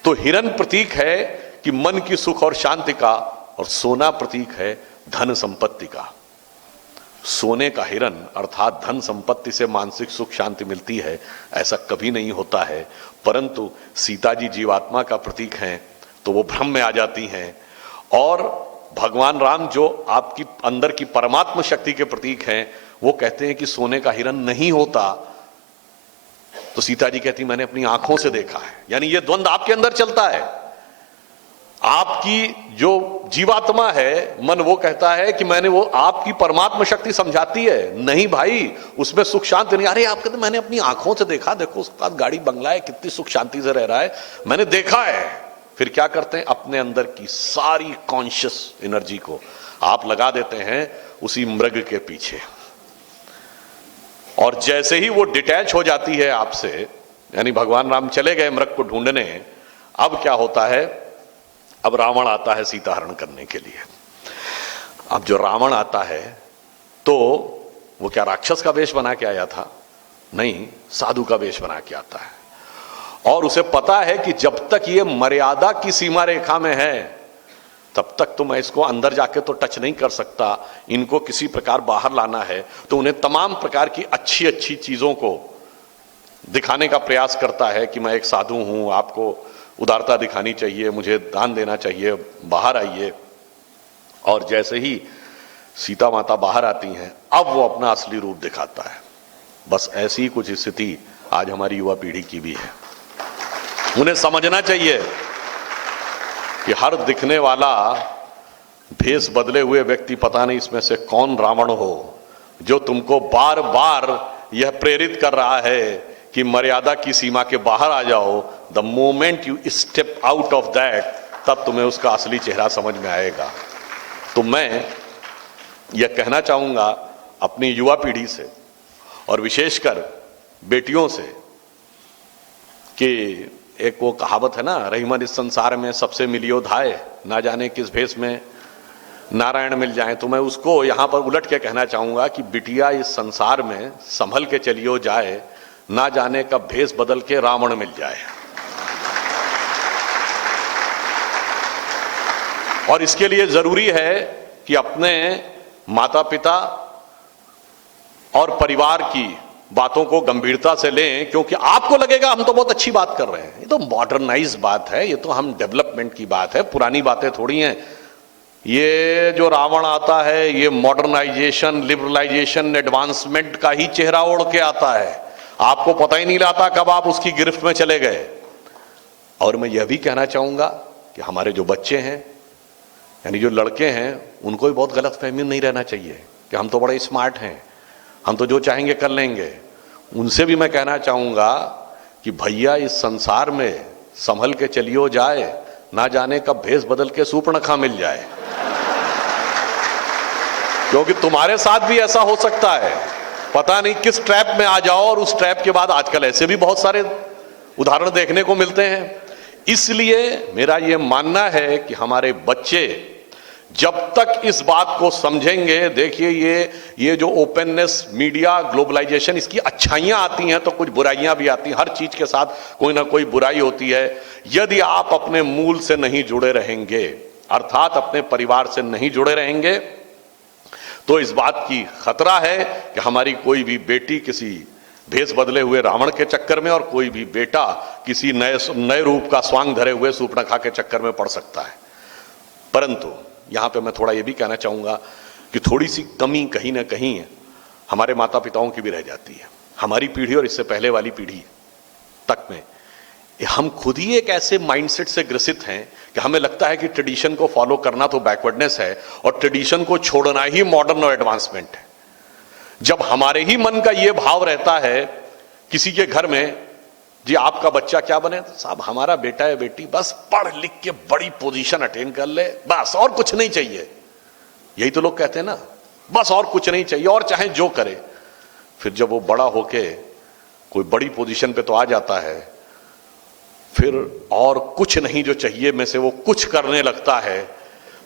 तो हिरन प्रतीक है कि मन की सुख और शांति का, और सोना प्रतीक है धन संपत्ति का। सोने का हिरन अर्थात धन संपत्ति से मानसिक सुख शांति मिलती है, ऐसा कभी नहीं होता है। परंतु सीता जी जीवात्मा का प्रतीक हैं, तो वो भ्रम में आ जाती हैं। और भगवान राम जो आपकी अंदर की परमात्मा शक्ति के प्रतीक हैं, वो कहते हैं कि सोने का हिरन नहीं होता, तो सीता जी कहती मैंने अपनी आंखों से देखा है। यानी ये द्वंद आपके अंदर चलता है। आपकी जो जीवात्मा है, मन, वो कहता है कि मैंने, वो आपकी परमात्मा शक्ति समझाती है नहीं भाई, उसमें सुख शांति नहीं। अरे आप कहते मैंने अपनी आंखों से देखा, देखो उसके पास गाड़ी बंगला है, कितनी सुख शांति से रह रहा है, मैंने देखा है। फिर क्या करते हैं, अपने अंदर की सारी कॉन्शियस एनर्जी को आप लगा देते हैं उसी मृग के पीछे, और जैसे ही वो डिटैच हो जाती है आपसे, यानी भगवान राम चले गए मृग को ढूंढने, अब क्या होता है, अब रावण आता है सीता हरण करने के लिए। अब जो रावण आता है तो वो क्या राक्षस का वेश बना के आया था? नहीं, साधु का वेश बना के आता है, और उसे पता है कि जब तक ये मर्यादा की सीमा रेखा में है तब तक तो मैं इसको अंदर जाके तो टच नहीं कर सकता, इनको किसी प्रकार बाहर लाना है। तो उन्हें तमाम प्रकार की अच्छी अच्छी चीजों को दिखाने का प्रयास करता है कि मैं एक साधु हूं, आपको उदारता दिखानी चाहिए, मुझे दान देना चाहिए, बाहर आइए। और जैसे ही सीता माता बाहर आती हैं, अब वो अपना असली रूप दिखाता है। बस ऐसी ही कुछ स्थिति आज हमारी युवा पीढ़ी की भी है। उन्हें समझना चाहिए कि हर दिखने वाला भेष बदले हुए व्यक्ति, पता नहीं इसमें से कौन रावण हो, जो तुमको बार बार यह प्रेरित कर रहा है कि मर्यादा की सीमा के बाहर आ जाओ। The moment you step out of that, तब तुम्हें उसका असली चेहरा समझ में आएगा। तो मैं यह कहना चाहूंगा अपनी युवा पीढ़ी से, और विशेषकर बेटियों से, कि एक वो कहावत है ना, रहीमन इस संसार में सबसे मिलियो धाय, ना जाने किस भेष में नारायण मिल जाए। तो मैं उसको यहां पर उलट के कहना चाहूंगा कि बिटिया इस संसार में संभल के चलियो जाए, ना जाने कब भेष बदल के रावण मिल जाए। और इसके लिए जरूरी है कि अपने माता पिता और परिवार की बातों को गंभीरता से लें, क्योंकि आपको लगेगा हम तो बहुत अच्छी बात कर रहे हैं, ये तो मॉडर्नाइज बात है, ये तो हम डेवलपमेंट की बात है, पुरानी बातें थोड़ी हैं। ये जो रावण आता है, ये मॉडर्नाइजेशन, लिबरलाइजेशन, एडवांसमेंट का ही चेहरा ओढ़ के आता है। आपको पता ही नहीं लगता कब आप उसकी गिरफ्त में चले गए। और मैं यह भी कहना चाहूंगा कि हमारे जो बच्चे हैं, यानी जो लड़के हैं, उनको भी बहुत गलतफहमी नहीं रहना चाहिए कि हम तो बड़े स्मार्ट हैं, हम तो जो चाहेंगे कर लेंगे। उनसे भी मैं कहना चाहूंगा कि भैया इस संसार में संभल के चलियो जाए, ना जाने कब भेष बदल के सूर्पणखा मिल जाए। क्योंकि तुम्हारे साथ भी ऐसा हो सकता है, पता नहीं किस ट्रैप में आ जाओ, और उस ट्रैप के बाद आजकल ऐसे भी बहुत सारे उदाहरण देखने को मिलते हैं। इसलिए मेरा यह मानना है कि हमारे बच्चे जब तक इस बात को समझेंगे, देखिए ये जो ओपननेस, मीडिया, ग्लोबलाइजेशन, इसकी अच्छाइयां आती हैं तो कुछ बुराइयां भी आती हैं। हर चीज के साथ कोई ना कोई बुराई होती है। यदि आप अपने मूल से नहीं जुड़े रहेंगे, अर्थात अपने परिवार से नहीं जुड़े रहेंगे, तो इस बात की खतरा है कि हमारी कोई भी बेटी किसी भेष बदले हुए रावण के चक्कर में, और कोई भी बेटा किसी नए रूप का स्वांग धरे हुए सूर्पणखा के चक्कर में पड़ सकता है। परंतु यहां पे मैं थोड़ा यह भी कहना चाहूंगा कि थोड़ी सी कमी कहीं ना कहीं हमारे माता पिताओं की भी रह जाती है। हमारी पीढ़ी और इससे पहले वाली पीढ़ी तक में हम खुद ही एक ऐसे माइंडसेट से ग्रसित हैं कि हमें लगता है कि ट्रेडिशन को फॉलो करना तो बैकवर्डनेस है, और ट्रेडिशन को छोड़ना ही मॉडर्न और एडवांसमेंट है। जब हमारे ही मन का यह भाव रहता है किसी के घर में, जी आपका बच्चा क्या बने, तो साहब हमारा बेटा या बेटी बस पढ़ लिख के बड़ी पोजीशन अटेन कर ले, बस और कुछ नहीं चाहिए। यही तो लोग कहते हैं ना, बस और कुछ नहीं चाहिए, और चाहे जो करे। फिर जब वो बड़ा होके कोई बड़ी पोजीशन पे तो आ जाता है, फिर और कुछ नहीं जो चाहिए में से वो कुछ करने लगता है,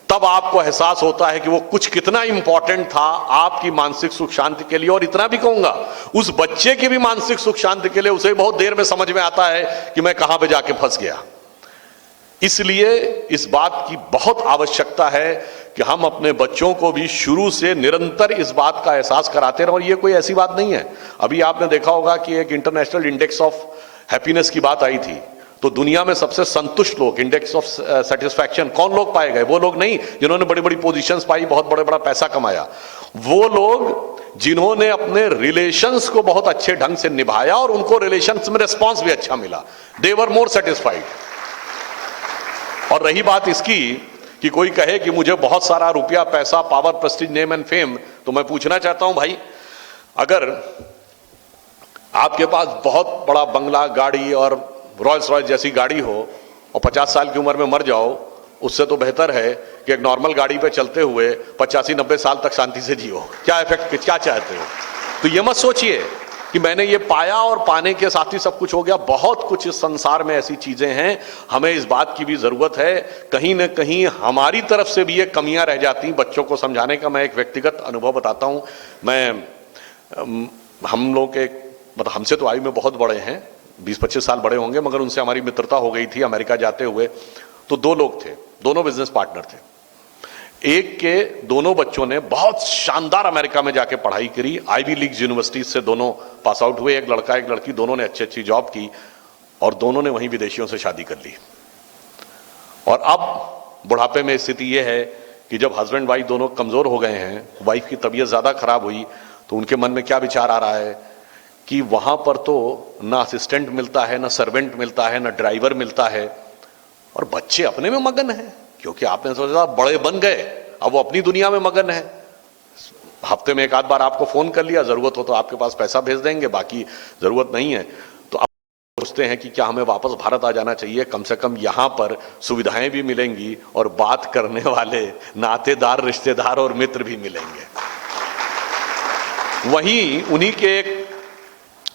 तब आपको एहसास होता है कि वो कुछ कितना इंपॉर्टेंट था आपकी मानसिक सुख शांति के लिए। और इतना भी कहूंगा, उस बच्चे की भी मानसिक सुख शांति के लिए उसे बहुत देर में समझ में आता है कि मैं कहां पे जाके फंस गया। इसलिए इस बात की बहुत आवश्यकता है कि हम अपने बच्चों को भी शुरू से निरंतर इस बात का एहसास कराते रहें। और ये कोई ऐसी बात नहीं है, अभी आपने देखा होगा कि एक इंटरनेशनल इंडेक्स ऑफ हैप्पीनेस की बात आई थी, तो दुनिया में सबसे संतुष्ट लोग, इंडेक्स ऑफ सेटिस्फैक्शन, कौन लोग पाए गए? वो लोग नहीं जिन्होंने बड़ी बड़ी पोजीशंस पाई, बहुत बड़ा पैसा कमाया। वो लोग जिन्होंने अपने रिलेशंस को बहुत अच्छे ढंग से निभाया और उनको रिलेशंस में रिस्पांस भी अच्छा मिला, दे वर मोर सेटिस्फाइड। और रही बात इसकी कि कोई कहे कि मुझे बहुत सारा रुपया, पैसा, power, Prestige, name and fame, तो मैं पूछना चाहता हूं भाई, अगर आपके पास बहुत बड़ा बंगला, गाड़ी और रॉयल्स रॉयस जैसी गाड़ी हो और 50 साल की उम्र में मर जाओ, उससे तो बेहतर है कि एक नॉर्मल गाड़ी पे चलते हुए 85-90 साल तक शांति से जियो। क्या इफेक्ट, क्या चाहते हो? तो ये मत सोचिए कि मैंने ये पाया और पाने के साथ ही सब कुछ हो गया। बहुत कुछ इस संसार में ऐसी चीजें हैं, हमें इस बात की भी जरूरत है, कहीं ना कहीं हमारी तरफ से भी ये कमियां रह जाती। बच्चों को समझाने का मैं एक व्यक्तिगत अनुभव बताता हूं। हम लोग के, मतलब हमसे तो आयु में बहुत बड़े हैं, 20-25 साल बड़े होंगे, मगर उनसे हमारी मित्रता हो गई थी अमेरिका जाते हुए। तो 2 लोग थे, दोनों बिजनेस पार्टनर थे। एक के दोनों बच्चों ने बहुत शानदार अमेरिका में जाके पढ़ाई करी, आईवी लीग यूनिवर्सिटी से दोनों पास आउट हुए, एक लड़का एक लड़की, दोनों ने अच्छी जॉब की और दोनों ने वहीं विदेशियों से शादी कर ली। और अब बुढ़ापे में स्थिति यह है कि जब हस्बैंड वाइफ दोनों कमजोर हो गए हैं, वाइफ की तबीयत ज्यादा खराब हुई, तो उनके मन में क्या विचार आ रहा है कि वहां पर तो ना असिस्टेंट मिलता है, ना सर्वेंट मिलता है, ना ड्राइवर मिलता है, और बच्चे अपने में मगन है, क्योंकि आपने सोचा बड़े बन गए, अब वो अपनी दुनिया में मगन है। हफ्ते में एक आध बार आपको फोन कर लिया, जरूरत हो तो आपके पास पैसा भेज देंगे, बाकी जरूरत नहीं है। तो अब सोचते हैं कि क्या हमें वापस भारत आ जाना चाहिए, कम से कम यहां पर सुविधाएं भी मिलेंगी और बात करने वाले नातेदार, रिश्तेदार और मित्र भी मिलेंगे। वहीं उन्हीं के एक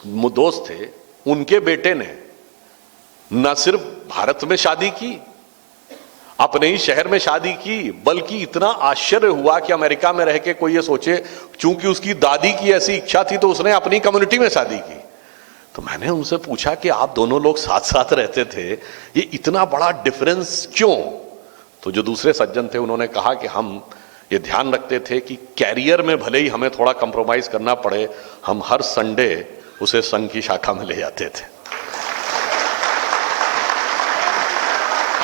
दोस्त थे, उनके बेटे ने न सिर्फ भारत में शादी की, अपने ही शहर में शादी की, बल्कि इतना आश्चर्य हुआ कि अमेरिका में रह के कोई ये सोचे, चूंकि उसकी दादी की ऐसी इच्छा थी तो उसने अपनी कम्युनिटी में शादी की। तो मैंने उनसे पूछा कि आप दोनों लोग साथ साथ रहते थे, ये इतना बड़ा डिफरेंस क्यों? तो जो दूसरे सज्जन थे उन्होंने कहा कि हम ये ध्यान रखते थे कि कैरियर में भले ही हमें थोड़ा कंप्रोमाइज करना पड़े, हम हर संडे उसे संघ की शाखा में ले जाते थे।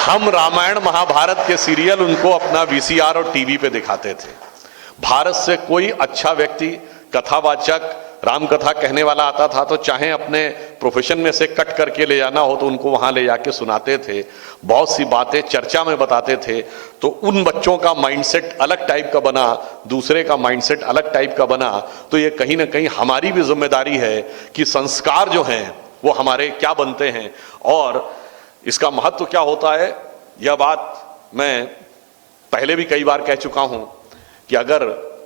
हम रामायण महाभारत के सीरियल उनको अपना वीसीआर और टीवी पे दिखाते थे। भारत से कोई अच्छा व्यक्ति, कथावाचक, राम कथा कहने वाला आता था तो चाहे अपने प्रोफेशन में से कट करके ले जाना हो तो उनको वहां ले जाके सुनाते थे, बहुत सी बातें चर्चा में बताते थे। तो उन बच्चों का माइंडसेट अलग टाइप का बना, दूसरे का माइंडसेट अलग टाइप का बना। तो ये कहीं ना कहीं हमारी भी जिम्मेदारी है कि संस्कार जो हैं वो हमारे क्या बनते हैं और इसका महत्व क्या होता है। यह बात मैं पहले भी कई बार कह चुका हूं कि अगर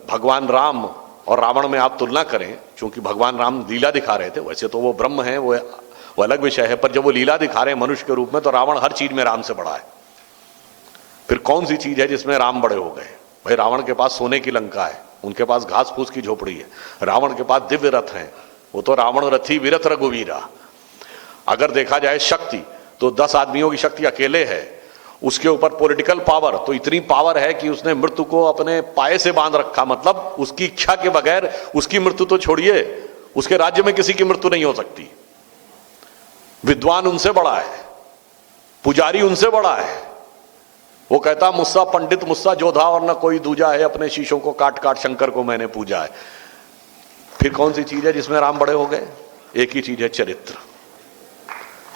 भगवान राम और रावण में आप तुलना करें, क्योंकि भगवान राम लीला दिखा रहे थे, वैसे तो वो ब्रह्म है, वो अलग विषय है, पर जब वो लीला दिखा रहे हैं मनुष्य के रूप में, तो रावण हर चीज में राम से बड़ा है। फिर कौन सी चीज है जिसमें राम बड़े हो गए? भाई रावण के पास सोने की लंका है, उनके पास घास फूस की झोपड़ी है। रावण के पास दिव्य रथ है, वो तो रावण रथी विरथ रघुवीरा। अगर देखा जाए शक्ति तो 10 आदमियों की शक्ति अकेले है। उसके ऊपर पॉलिटिकल पावर तो इतनी पावर है कि उसने मृत्यु को अपने पाए से बांध रखा, मतलब उसकी इच्छा के बगैर उसकी मृत्यु तो छोड़िए, उसके राज्य में किसी की मृत्यु नहीं हो सकती। विद्वान उनसे बड़ा है, पुजारी उनसे बड़ा है। वो कहता मुस्सा पंडित मुस्सा जोधा और न कोई दूजा है, अपने शीशों को काट काट शंकर को मैंने पूजा है। फिर कौन सी चीज है जिसमें राम बड़े हो गए? एक ही चीज है, चरित्र।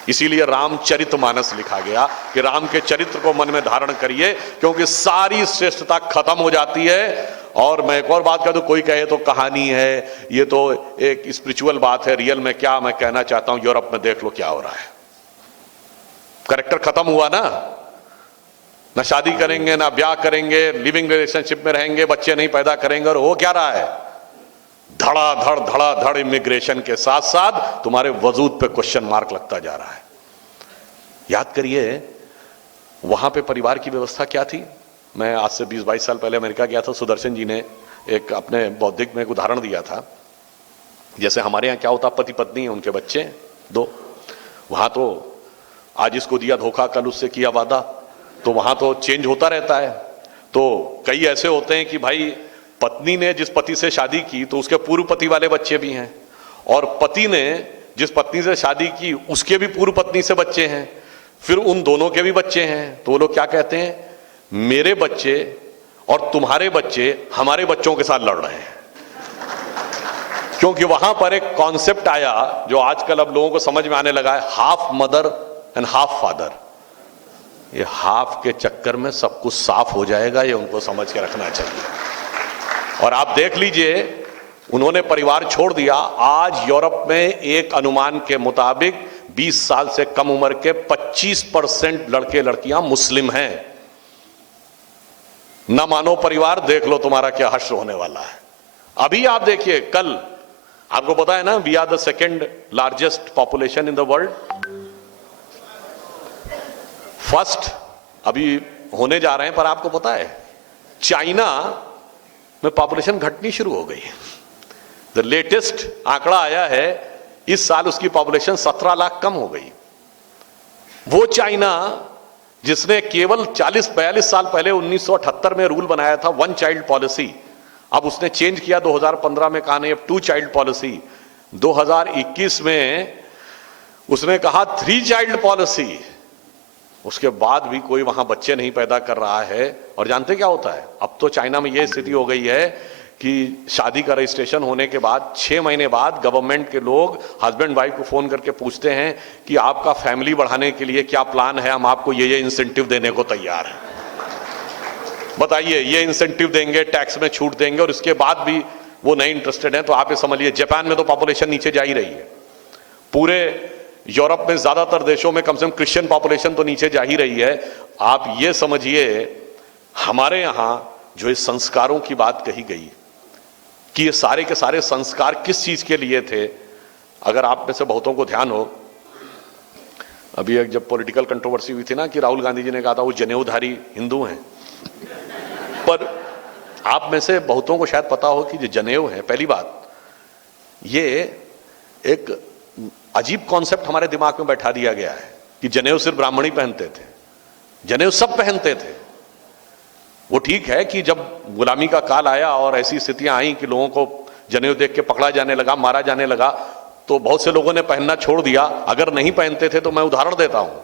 इसीलिए रामचरितमानस लिखा गया कि राम के चरित्र को मन में धारण करिए, क्योंकि सारी श्रेष्ठता खत्म हो जाती है। और मैं एक और बात कह दूं, कोई कहे तो कहानी है, ये तो एक स्पिरिचुअल बात है, रियल में क्या मैं कहना चाहता हूं, यूरोप में देख लो क्या हो रहा है। कैरेक्टर खत्म हुआ ना शादी करेंगे, ना ब्याह करेंगे, लिविंग रिलेशनशिप में रहेंगे, बच्चे नहीं पैदा करेंगे, और हो क्या रहा है? धड़ाधड़ इमिग्रेशन के साथ साथ तुम्हारे वजूद पे क्वेश्चन मार्क लगता जा रहा है। याद करिए वहां पे परिवार की व्यवस्था क्या थी। मैं आज से 20-22 साल पहले अमेरिका गया था। सुदर्शन जी ने एक अपने बौद्धिक में एक उदाहरण दिया था, जैसे हमारे यहाँ क्या होता, पति पत्नी है, उनके बच्चे 2। वहां तो आज इसको दिया धोखा, कल उससे किया वादा, तो वहां तो चेंज होता रहता है। तो कई ऐसे होते हैं कि भाई पत्नी ने जिस पति से शादी की तो उसके पूर्व पति वाले बच्चे भी हैं, और पति ने जिस पत्नी से शादी की उसके भी पूर्व पत्नी से बच्चे हैं, फिर उन दोनों के भी बच्चे हैं। तो वो लोग क्या कहते हैं, मेरे बच्चे और तुम्हारे बच्चे हमारे बच्चों के साथ लड़ रहे हैं। क्योंकि वहां पर एक कॉन्सेप्ट आया जो आजकल अब लोगों को समझ में आने लगा है, half mother and half father. ये हाफ के चक्कर में सब कुछ साफ हो जाएगा, ये उनको समझ के रखना चाहिए। और आप देख लीजिए, उन्होंने परिवार छोड़ दिया। आज यूरोप में एक अनुमान के मुताबिक 20 साल से कम उम्र के 25% लड़के लड़कियां मुस्लिम हैं। ना मानो परिवार, देख लो तुम्हारा क्या हश्र होने वाला है। अभी आप देखिए, कल आपको पता है ना, we are the second largest population in the world. First अभी होने जा रहे हैं, पर आपको पता है चाइना में पॉपुलेशन घटनी शुरू हो गई। द लेटेस्ट आंकड़ा आया है, इस साल उसकी पॉपुलेशन 17 लाख कम हो गई। वो चाइना जिसने केवल 40-42 साल पहले 1978 में रूल बनाया था 1 चाइल्ड पॉलिसी, अब उसने चेंज किया 2015 में, कहा नहीं अब 2 चाइल्ड पॉलिसी। 2021 में उसने कहा 3 चाइल्ड पॉलिसी। उसके बाद भी कोई वहां बच्चे नहीं पैदा कर रहा है। और जानते क्या होता है, अब तो चाइना में यह स्थिति हो गई है कि शादी का रजिस्ट्रेशन होने के बाद 6 महीने बाद गवर्नमेंट के लोग हस्बैंड वाइफ को फोन करके पूछते हैं कि आपका फैमिली बढ़ाने के लिए क्या प्लान है, हम आपको ये इंसेंटिव देने को तैयार हैं, बताइए। ये इंसेंटिव देंगे, टैक्स में छूट देंगे, और इसके बाद भी वो नहीं इंटरेस्टेड हैं। तो आप ये समझिए, जापान में तो पॉपुलेशन नीचे जा ही रही है। पूरे यूरोप में ज्यादातर देशों में कम से कम क्रिश्चियन पॉपुलेशन तो नीचे जा ही रही है। आप ये समझिए, हमारे यहां जो इस संस्कारों की बात कही गई कि ये सारे के सारे संस्कार किस चीज के लिए थे, अगर आप में से बहुतों को ध्यान हो, अभी एक जब पॉलिटिकल कंट्रोवर्सी हुई थी ना कि राहुल गांधी जी ने कहा था वो जनेऊधारी हिंदू हैं, पर आप में से बहुतों को शायद पता हो कि जो जनेऊ है, पहली बात ये एक अजीब कॉन्सेप्ट हमारे दिमाग में बैठा दिया गया है कि जनेऊ सिर्फ ब्राह्मण ही पहनते थे, जनेऊ सब पहनते थे। वो ठीक है कि जब गुलामी का काल आया और ऐसी स्थितियां आई कि लोगों को जनेऊ देख के पकड़ा जाने लगा, मारा जाने लगा, तो बहुत से लोगों ने पहनना छोड़ दिया। अगर नहीं पहनते थे तो मैं उदाहरण देता हूं,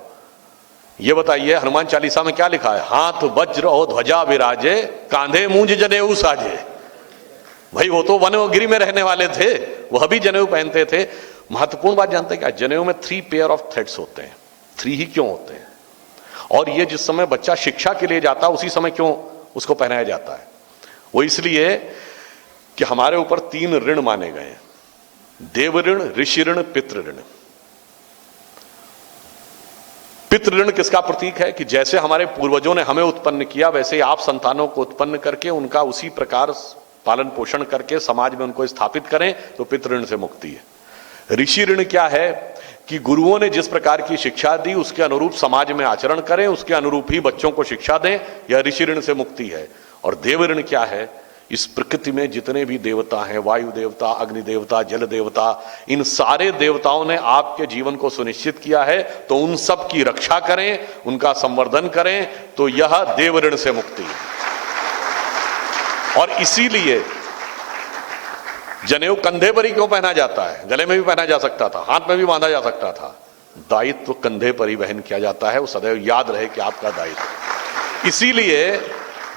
ये बताइए हनुमान चालीसा में क्या लिखा है, हाथ वज्र और ध्वजा विराजे, कांधे मूंज जनेऊ साजे। भाई वो तो वनगिरी में रहने वाले थे, वह भी जनेऊ पहनते थे। महत्वपूर्ण बात जानते हैं क्या, जनेऊ में 3 पेयर ऑफ थ्रेड्स होते हैं। 3 ही क्यों होते हैं? और ये जिस समय बच्चा शिक्षा के लिए जाता है उसी समय क्यों उसको पहनाया जाता है? वो इसलिए कि हमारे ऊपर 3 ऋण माने गए हैं, देव ऋण, ऋषि ऋण, पितृ ऋण। पितृ ऋण किसका प्रतीक है कि जैसे हमारे पूर्वजों ने हमें उत्पन्न किया, वैसे आप संतानों को उत्पन्न करके उनका उसी प्रकार पालन पोषण करके समाज में उनको स्थापित करें तो पितृ ऋण से मुक्ति है। ऋषि ऋण क्या है कि गुरुओं ने जिस प्रकार की शिक्षा दी उसके अनुरूप समाज में आचरण करें, उसके अनुरूप ही बच्चों को शिक्षा दें, यह ऋषि ऋण से मुक्ति है। और देव ऋण क्या है, इस प्रकृति में जितने भी देवता हैं, वायु देवता, अग्नि देवता, जल देवता, इन सारे देवताओं ने आपके जीवन को सुनिश्चित किया है, तो उन सब की रक्षा करें, उनका संवर्धन करें, तो यह देव ऋण से मुक्ति है। और इसीलिए जनेऊ कंधे पर ही क्यों पहना जाता है? गले में भी पहना जा सकता था, हाथ में भी बांधा जा सकता था। दायित्व कंधे पर ही वहन किया जाता है, वो सदैव याद रहे कि आपका दायित्व। इसीलिए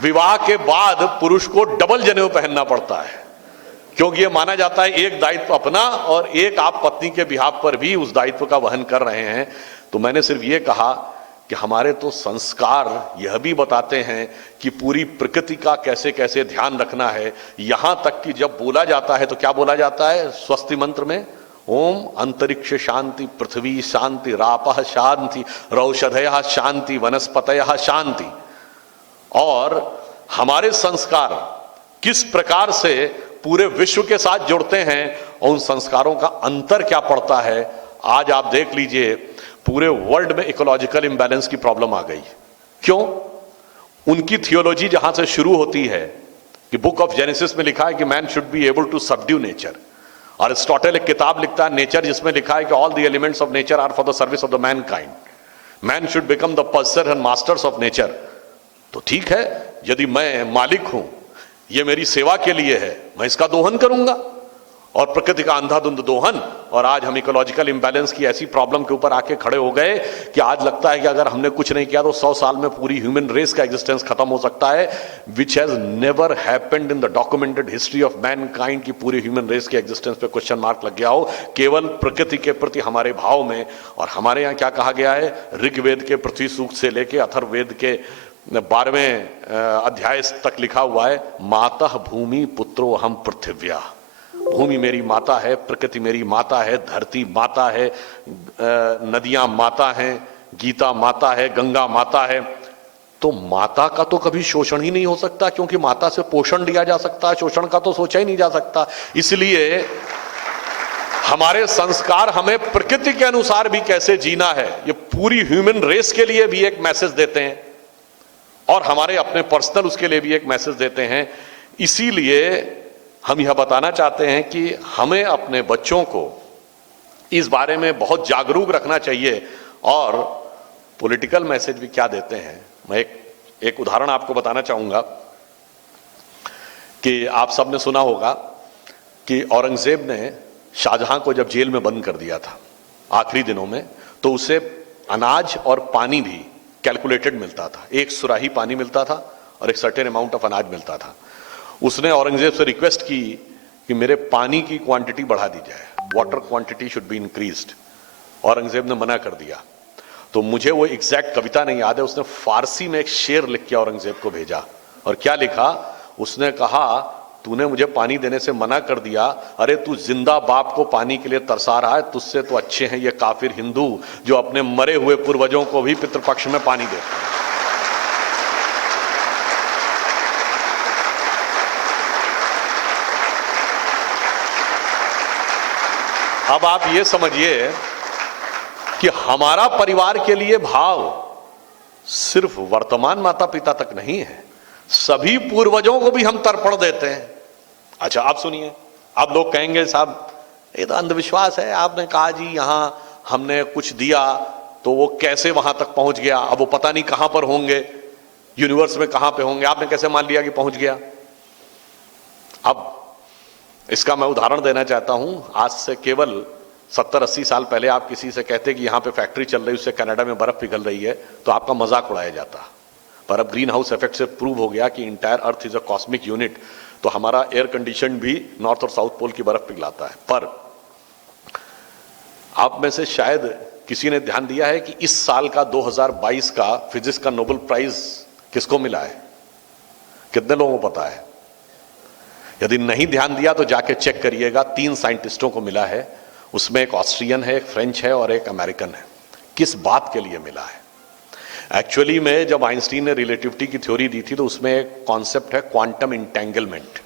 विवाह के बाद पुरुष को डबल जनेऊ पहनना पड़ता है, क्योंकि यह माना जाता है एक दायित्व अपना और एक आप पत्नी के बिहाफ पर भी उस दायित्व का वहन कर रहे हैं। तो मैंने सिर्फ ये कहा कि हमारे तो संस्कार यह भी बताते हैं कि पूरी प्रकृति का कैसे कैसे ध्यान रखना है। यहां तक कि जब बोला जाता है तो क्या बोला जाता है स्वस्ति मंत्र में, ओम अंतरिक्ष शांति, पृथ्वी शांति, रापः शांति, रौषधयः शांति, वनस्पतयः शांति। और हमारे संस्कार किस प्रकार से पूरे विश्व के साथ जुड़ते हैं और उन संस्कारों का अंतर क्या पड़ता है। आज आप देख लीजिए, पूरे वर्ल्ड में इकोलॉजिकल इंबैलेंस की प्रॉब्लम आ गई। क्यों? उनकी थियोलॉजी जहां से शुरू होती है कि बुक ऑफ जेनेसिस में लिखा है कि man should be able to subdue nature, और अरिस्टोटल एक किताब लिखता है नेचर, जिसमें लिखा है कि all the elements of nature are for the service of the mankind, man should become the person and masters of nature. तो ठीक है, यदि मैं मालिक हूं, ये मेरी सेवा के लिए है, मैं इसका दोहन करूंगा। और प्रकृति का अंधाधुंध दोहन, और आज हम इकोलॉजिकल इंबैलेंस की ऐसी प्रॉब्लम के ऊपर आके खड़े हो गए कि आज लगता है कि अगर हमने कुछ नहीं किया तो 100 साल में पूरी ह्यूमन रेस का एग्जिस्टेंस खत्म हो सकता है, which has never happened in the documented history of Mankind की पूरी ह्यूमन रेस के एग्जिस्टेंस पे क्वेश्चन मार्क लग गया हो केवल प्रकृति के प्रति हमारे भाव में। और हमारे यहाँ क्या कहा गया है, ऋग्वेद के पृथ्वी सूक्त से लेके अथर्ववेद के 12वें अध्याय तक लिखा हुआ है, मातः भूमि पुत्रो हम पृथिव्या। भूमि मेरी माता है, प्रकृति मेरी माता है, धरती माता है, नदियां माता हैं, गीता माता है, गंगा माता है। तो माता का तो कभी शोषण ही नहीं हो सकता, क्योंकि माता से पोषण लिया जा सकता है, शोषण का तो सोचा ही नहीं जा सकता। इसलिए हमारे संस्कार हमें प्रकृति के अनुसार भी कैसे जीना है, ये पूरी ह्यूमन रेस के लिए भी एक मैसेज देते हैं और हमारे अपने पर्सनल उसके लिए भी एक मैसेज देते हैं। इसीलिए हम यह बताना चाहते हैं कि हमें अपने बच्चों को इस बारे में बहुत जागरूक रखना चाहिए। और पॉलिटिकल मैसेज भी क्या देते हैं, मैं एक उदाहरण आपको बताना चाहूंगा कि आप सबने सुना होगा कि औरंगजेब ने शाहजहां को जब जेल में बंद कर दिया था आखिरी दिनों में, तो उसे अनाज और पानी भी कैलकुलेटेड मिलता था। एक सुराही पानी मिलता था और एक सर्टेन अमाउंट ऑफ अनाज मिलता था। उसने औरंगजेब से रिक्वेस्ट की कि मेरे पानी की क्वांटिटी बढ़ा दी जाए, water quantity should be increased. Aurangzeb ने मना कर दिया। तो मुझे वो एग्जैक्ट कविता नहीं याद है, उसने फारसी में एक शेर लिख के औरंगजेब को भेजा। और क्या लिखा, उसने कहा तूने मुझे पानी देने से मना कर दिया, अरे तू जिंदा बाप को पानी के लिए तरसा रहा है, तुझसे तो अच्छे हैं ये काफिर हिंदू जो अपने मरे हुए पूर्वजों को भी पितृपक्ष में पानी देते हैं। अब आप ये समझिए कि हमारा परिवार के लिए भाव सिर्फ वर्तमान माता पिता तक नहीं है, सभी पूर्वजों को भी हम तर्पण देते हैं। अच्छा आप सुनिए, आप लोग कहेंगे साहब ये तो अंधविश्वास है, आपने कहा जी यहां हमने कुछ दिया तो वो कैसे वहां तक पहुंच गया, अब वो पता नहीं कहां पर होंगे, यूनिवर्स में कहां पे होंगे, आपने कैसे मान लिया कि पहुंच गया। अब इसका मैं उदाहरण देना चाहता हूं। आज से केवल 70-80 साल पहले आप किसी से कहते कि यहां पे फैक्ट्री चल रही है, उससे कनाडा में बर्फ पिघल रही है, तो आपका मजाक उड़ाया जाता। पर अब ग्रीन हाउस इफेक्ट से प्रूव हो गया कि entire earth is a cosmic unit, तो हमारा एयर कंडीशन भी नॉर्थ और साउथ पोल की बर्फ पिघलाता है। पर आप में से शायद किसी ने ध्यान दिया है कि इस साल का 2022 का फिजिक्स का नोबेल प्राइज किसको मिला है? कितने लोगों को पता है? यदि नहीं ध्यान दिया तो जाके चेक करिएगा। 3 साइंटिस्टों को मिला है, उसमें एक ऑस्ट्रियन है, एक फ्रेंच है और एक अमेरिकन है। किस बात के लिए मिला है? एक्चुअली में जब आइंस्टीन ने रिलेटिविटी की थ्योरी दी थी तो उसमें एक कॉन्सेप्ट है क्वांटम इंटेंगलमेंट।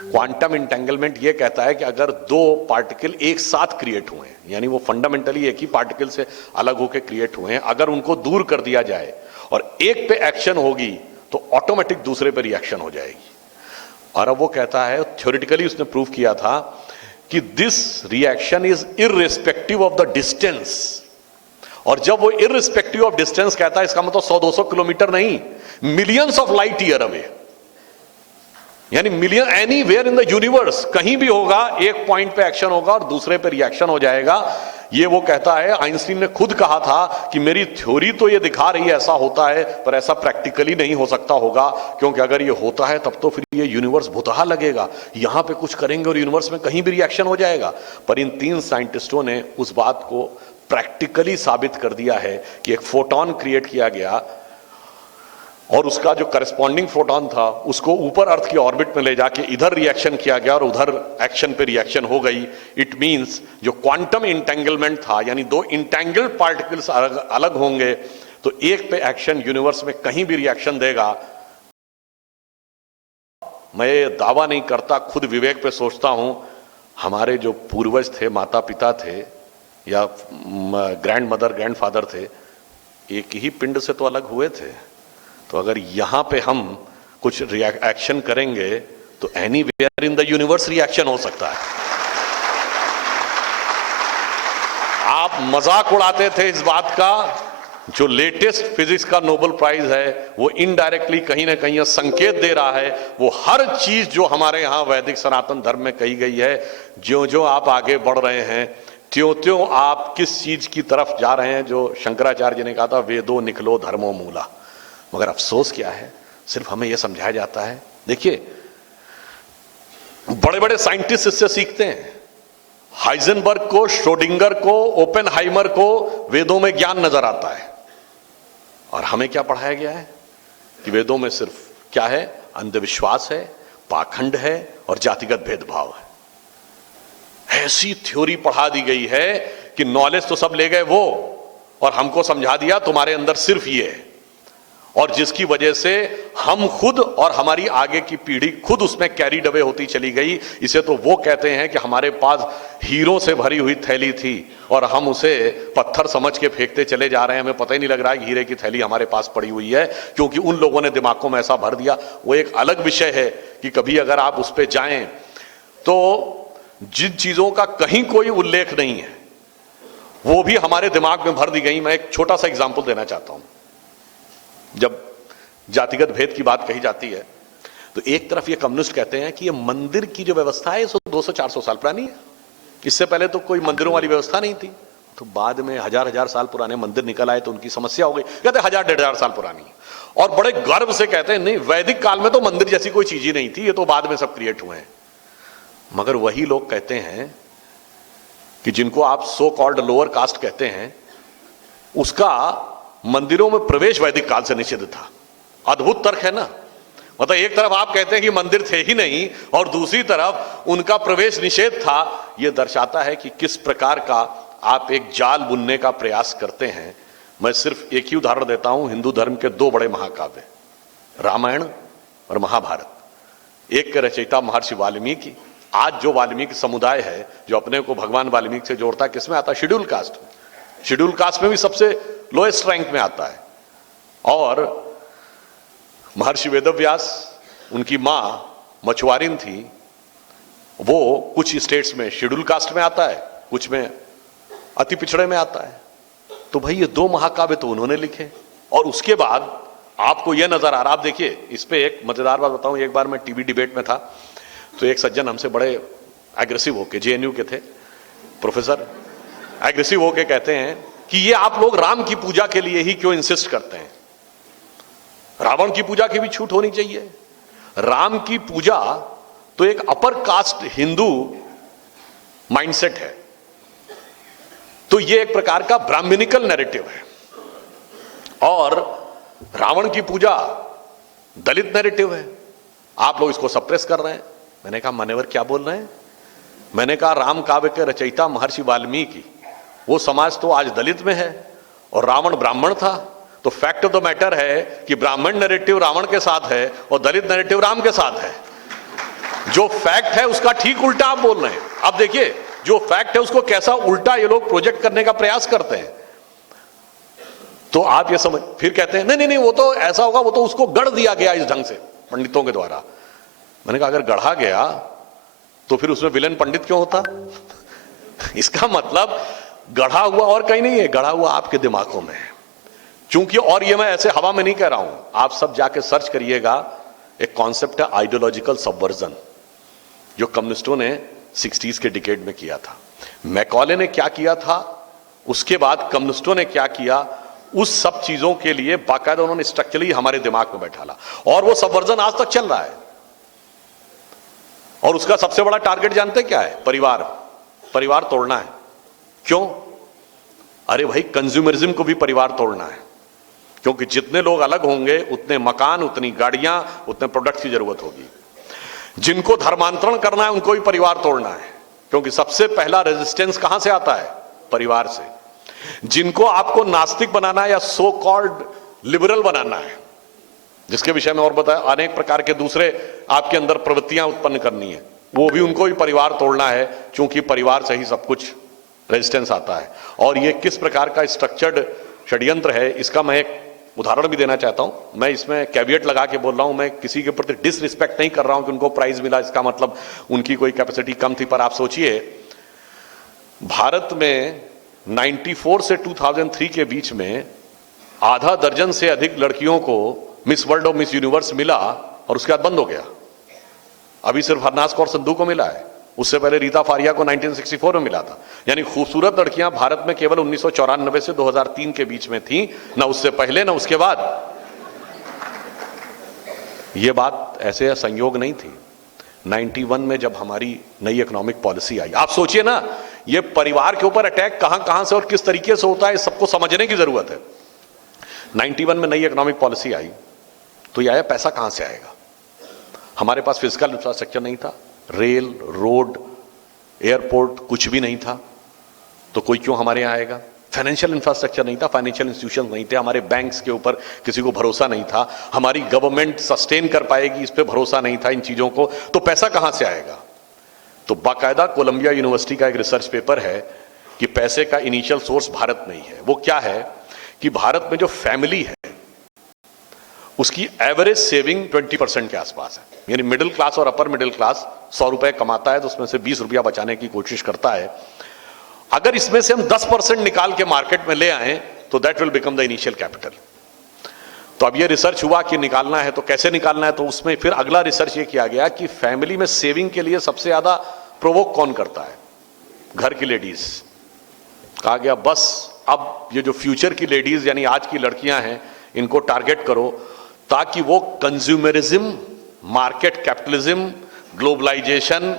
क्वांटम इंटेंगलमेंट ये कहता है कि अगर 2 पार्टिकल एक साथ क्रिएट हुए हैं, यानी वो फंडामेंटली एक ही पार्टिकल से अलग होकर क्रिएट हुए हैं, अगर उनको दूर कर दिया जाए और एक पे एक्शन होगी तो ऑटोमेटिक दूसरे पे रिएक्शन हो जाएगी। और अब वो कहता है, थ्योरेटिकली उसने प्रूव किया था कि this reaction is irrespective of the distance. और जब वो इररिस्पेक्टिव ऑफ डिस्टेंस कहता है, इसका मतलब 100-200 किलोमीटर नहीं, millions of light year away, यानी million, anywhere in the universe, कहीं भी होगा, एक पॉइंट पे एक्शन होगा और दूसरे पे रिएक्शन हो जाएगा। ये वो कहता है, आइंस्टीन ने खुद कहा था कि मेरी थ्योरी तो ये दिखा रही है ऐसा होता है, पर ऐसा प्रैक्टिकली नहीं हो सकता होगा, क्योंकि अगर ये होता है तब तो फिर ये यूनिवर्स भुतहा लगेगा, यहां पे कुछ करेंगे और यूनिवर्स में कहीं भी रिएक्शन हो जाएगा। पर इन 3 साइंटिस्टों ने उस बात को प्रैक्टिकली साबित कर दिया है कि एक फोटोन क्रिएट किया गया और उसका जो करस्पॉन्डिंग फोटोन था उसको ऊपर अर्थ की ऑर्बिट में ले जाके इधर रिएक्शन किया गया और उधर एक्शन पे रिएक्शन हो गई। इट मींस जो क्वांटम इंटेंगलमेंट था, यानी 2 इंटेंगल्ड पार्टिकल्स अलग होंगे तो एक पे एक्शन यूनिवर्स में कहीं भी रिएक्शन देगा। मैं ये दावा नहीं करता, खुद विवेक पे सोचता हूं, हमारे जो पूर्वज थे, माता पिता थे या ग्रैंड मदर ग्रैंड फादर थे, एक ही पिंड से तो अलग हुए थे। तो अगर यहां पे हम कुछ एक्शन करेंगे तो anywhere in the universe reaction हो सकता है। आप मजाक उड़ाते थे इस बात का जो लेटेस्ट फिजिक्स का नोबेल प्राइज है वो इनडायरेक्टली कहीं ना कहीं संकेत दे रहा है, वो हर चीज जो हमारे यहां वैदिक सनातन धर्म में कही गई है, ज्यों ज्यों आप आगे बढ़ रहे हैं त्यों त्यों आप किस चीज की तरफ जा रहे हैं, जो शंकराचार्य जी ने कहा था वेदो निकलो धर्मो मूला। मगर अफसोस क्या है, सिर्फ हमें यह समझाया जाता है। देखिए बड़े बड़े साइंटिस्ट इससे सीखते हैं। हाइजेनबर्ग को, श्रोडिंगर को, ओपेनहाइमर को वेदों में ज्ञान नजर आता है, और हमें क्या पढ़ाया गया है कि वेदों में सिर्फ क्या है, अंधविश्वास है, पाखंड है और जातिगत भेदभाव है। ऐसी थ्योरी पढ़ा दी गई है कि नॉलेज तो सब ले गए वो, और हमको समझा दिया तुम्हारे अंदर सिर्फ ये है, और जिसकी वजह से हम खुद और हमारी आगे की पीढ़ी खुद उसमें कैरीड अवे होती चली गई। इसे तो वो कहते हैं कि हमारे पास हीरों से भरी हुई थैली थी और हम उसे पत्थर समझ के फेंकते चले जा रहे हैं, हमें पता ही नहीं लग रहा है कि हीरे की थैली हमारे पास पड़ी हुई है, क्योंकि उन लोगों ने दिमागों में ऐसा भर दिया। वो एक अलग विषय है कि कभी अगर आप उस पर जाएं तो जिन चीजों का कहीं कोई उल्लेख नहीं है वो भी हमारे दिमाग में भर दी गई। मैं एक छोटा सा एग्जांपल देना चाहता हूं। जब जातिगत भेद की बात कही जाती है तो एक तरफ ये कम्युनिस्ट कहते हैं कि ये मंदिर की जो व्यवस्था है 200-400 साल पुरानी है, इससे पहले तो कोई मंदिरों वाली व्यवस्था नहीं थी। तो बाद में हजार साल पुराने मंदिर निकल आए तो उनकी समस्या हो गई, कहते 1000-1500 साल पुरानी है, और बड़े गर्व से कहते हैं नहीं वैदिक काल में तो मंदिर जैसी कोई चीज ही नहीं थी, ये तो बाद में सब क्रिएट हुए हैं। मगर वही लोग कहते हैं कि जिनको आप सो कॉल्ड लोअर कास्ट कहते हैं, उसका मंदिरों में प्रवेश वैदिक काल से निषिद्ध था। अद्भुत तर्क है ना। मतलब एक तरफ आप कहते हैं कि मंदिर थे ही नहीं और दूसरी तरफ उनका प्रवेश निषेध था। यह दर्शाता है कि किस प्रकार का आप एक जाल बुनने का प्रयास करते हैं। मैं सिर्फ एक ही उदाहरण देता हूं, हिंदू धर्म के दो बड़े महाकाव्य रामायण और महाभारत। एक के रचयिता महर्षि वाल्मीकि। आज जो वाल्मीकि समुदाय है जो अपने को भगवान वाल्मीकि से जोड़ता है, किसमें आता है? शेड्यूल कास्ट में। शेड्यूल कास्ट में भी सबसे लोएस्ट रैंक में आता है। और महर्षि वेदव्यास, उनकी मां मछुआरिन थी, वो कुछ स्टेट्स में शेड्यूल कास्ट में आता है, कुछ में अति पिछड़े में आता है। तो भाई ये दो महाकाव्य तो उन्होंने लिखे, और उसके बाद आपको यह नजर आ रहा। आप देखिए इस पे एक मजेदार बात बताऊं। एक बार मैं टीवी डिबेट में था तो एक सज्जन हमसे बड़े एग्रेसिव होके, जेएनयू के थे प्रोफेसर, एग्रेसिव होके कहते हैं कि ये आप लोग राम की पूजा के लिए ही क्यों इंसिस्ट करते हैं? रावण की पूजा की भी छूट होनी चाहिए। राम की पूजा तो एक अपर कास्ट हिंदू माइंडसेट है, तो ये एक प्रकार का ब्राह्मणिकल नैरेटिव है, और रावण की पूजा दलित नैरेटिव है। आप लोग इसको सप्रेस कर रहे हैं। मैंने कहा मान्यवर क्या बोल रहे हैं? मैंने कहा राम काव्य के रचयिता महर्षि वाल्मीकि, वो समाज तो आज दलित में है और रावण ब्राह्मण था। तो फैक्ट ऑफ द मैटर है कि ब्राह्मण नैरेटिव रावण के साथ है और दलित नैरेटिव राम के साथ है। जो फैक्ट है उसका ठीक उल्टा आप बोल रहे हैं। अब देखिए जो फैक्ट है उसको कैसा उल्टा ये लोग प्रोजेक्ट करने का प्रयास करते हैं। तो आप ये समझ, फिर कहते हैं नहीं नहीं वो तो ऐसा होगा, वो तो उसको गढ़ दिया गया इस ढंग से पंडितों के द्वारा। मैंने कहा अगर गढ़ा गया तो फिर उसमें विलेन पंडित क्यों होता? इसका मतलब गढ़ा हुआ और कहीं नहीं है, गढ़ा हुआ आपके दिमागों में है। चूंकि, और ये मैं ऐसे हवा में नहीं कह रहा हूं, आप सब जाके सर्च करिएगा। एक कॉन्सेप्ट है आइडियोलॉजिकल सबवर्जन, जो कम्युनिस्टों ने 60s के डिकेड में किया था। मैकॉले ने क्या किया था, उसके बाद कम्युनिस्टों ने क्या किया, उस सब चीजों के लिए बाकायदा उन्होंने स्ट्रक्चरली हमारे दिमाग में बैठाला, और वो सबवर्जन आज तक चल रहा है। और उसका सबसे बड़ा टारगेट जानते क्या है? परिवार। परिवार तोड़ना है। क्यों? अरे भाई कंज्यूमरिज्म को भी परिवार तोड़ना है, क्योंकि जितने लोग अलग होंगे उतने मकान, उतनी गाड़ियां, उतने प्रोडक्ट की जरूरत होगी। जिनको धर्मांतरण करना है उनको भी परिवार तोड़ना है, क्योंकि सबसे पहला रेजिस्टेंस कहां से आता है? परिवार से। जिनको आपको नास्तिक बनाना है या सो कॉल्ड लिबरल बनाना है, जिसके विषय में और बताया, अनेक प्रकार के दूसरे आपके अंदर प्रवृत्तियां उत्पन्न करनी है, वो भी उनको भी परिवार तोड़ना है, क्योंकि परिवार से ही सब कुछ रेजिस्टेंस आता है। और ये किस प्रकार का स्ट्रक्चर्ड षड्यंत्र है, इसका मैं एक उदाहरण भी देना चाहता हूं। मैं इसमें कैविएट लगा के बोल रहा हूं, मैं किसी के प्रति डिसरिस्पेक्ट नहीं कर रहा हूं कि उनको प्राइज मिला, इसका मतलब उनकी कोई कैपेसिटी कम थी। पर आप सोचिए, भारत में 94 से 2003 के बीच में आधा दर्जन से अधिक लड़कियों को मिस वर्ल्ड और मिस यूनिवर्स मिला और उसके बाद बंद हो गया। अभी सिर्फ हरनाज कौर संधू को मिला है, उससे पहले रीता फारिया को 1964 में मिला था। यानी खूबसूरत लड़कियां भारत में केवल 1994 से 2003 के बीच में थी, ना उससे पहले ना उसके बाद। यह बात ऐसे संयोग नहीं थी। 91 में जब हमारी नई इकोनॉमिक पॉलिसी आई, आप सोचिए ना, यह परिवार के ऊपर अटैक कहां कहां से और किस तरीके से होता है, सबको समझने की जरूरत है। 91 में नई इकोनॉमिक पॉलिसी आई तो यह आया, पैसा कहां से आएगा? हमारे पास फिजिकल इंफ्रास्ट्रक्चर नहीं था, रेल, रोड, एयरपोर्ट कुछ भी नहीं था, तो कोई क्यों हमारे यहां आएगा? फाइनेंशियल इंफ्रास्ट्रक्चर नहीं था, फाइनेंशियल इंस्टीट्यूशन नहीं थे, हमारे बैंक्स के ऊपर किसी को भरोसा नहीं था, हमारी गवर्नमेंट सस्टेन कर पाएगी इस पे भरोसा नहीं था इन चीजों को, तो पैसा कहां से आएगा? तो बाकायदा कोलंबिया यूनिवर्सिटी का एक रिसर्च पेपर है कि पैसे का इनिशियल सोर्स भारत में ही है। वो क्या है कि भारत में जो फैमिली है उसकी एवरेज सेविंग 20% के आसपास है। यानी मिडिल क्लास और अपर मिडिल क्लास 100 रुपए कमाता है तो उसमें से 20 रुपया बचाने की कोशिश करता है। अगर इसमें से हम 10% निकाल के मार्केट में ले आए तो that will become the initial capital. तो अब ये रिसर्च हुआ कि निकालना है तो कैसे निकालना है, तो उसमें फिर अगला रिसर्च ये किया गया कि फैमिली में सेविंग के लिए सबसे ज्यादा प्रोवोक कौन करता है? घर की लेडीज। कहा गया बस अब ये जो फ्यूचर की लेडीज यानी आज की लड़कियां हैं इनको टारगेट करो ताकि वो कंज्यूमरिज्म, मार्केट कैपिटलिज्म, ग्लोबलाइजेशन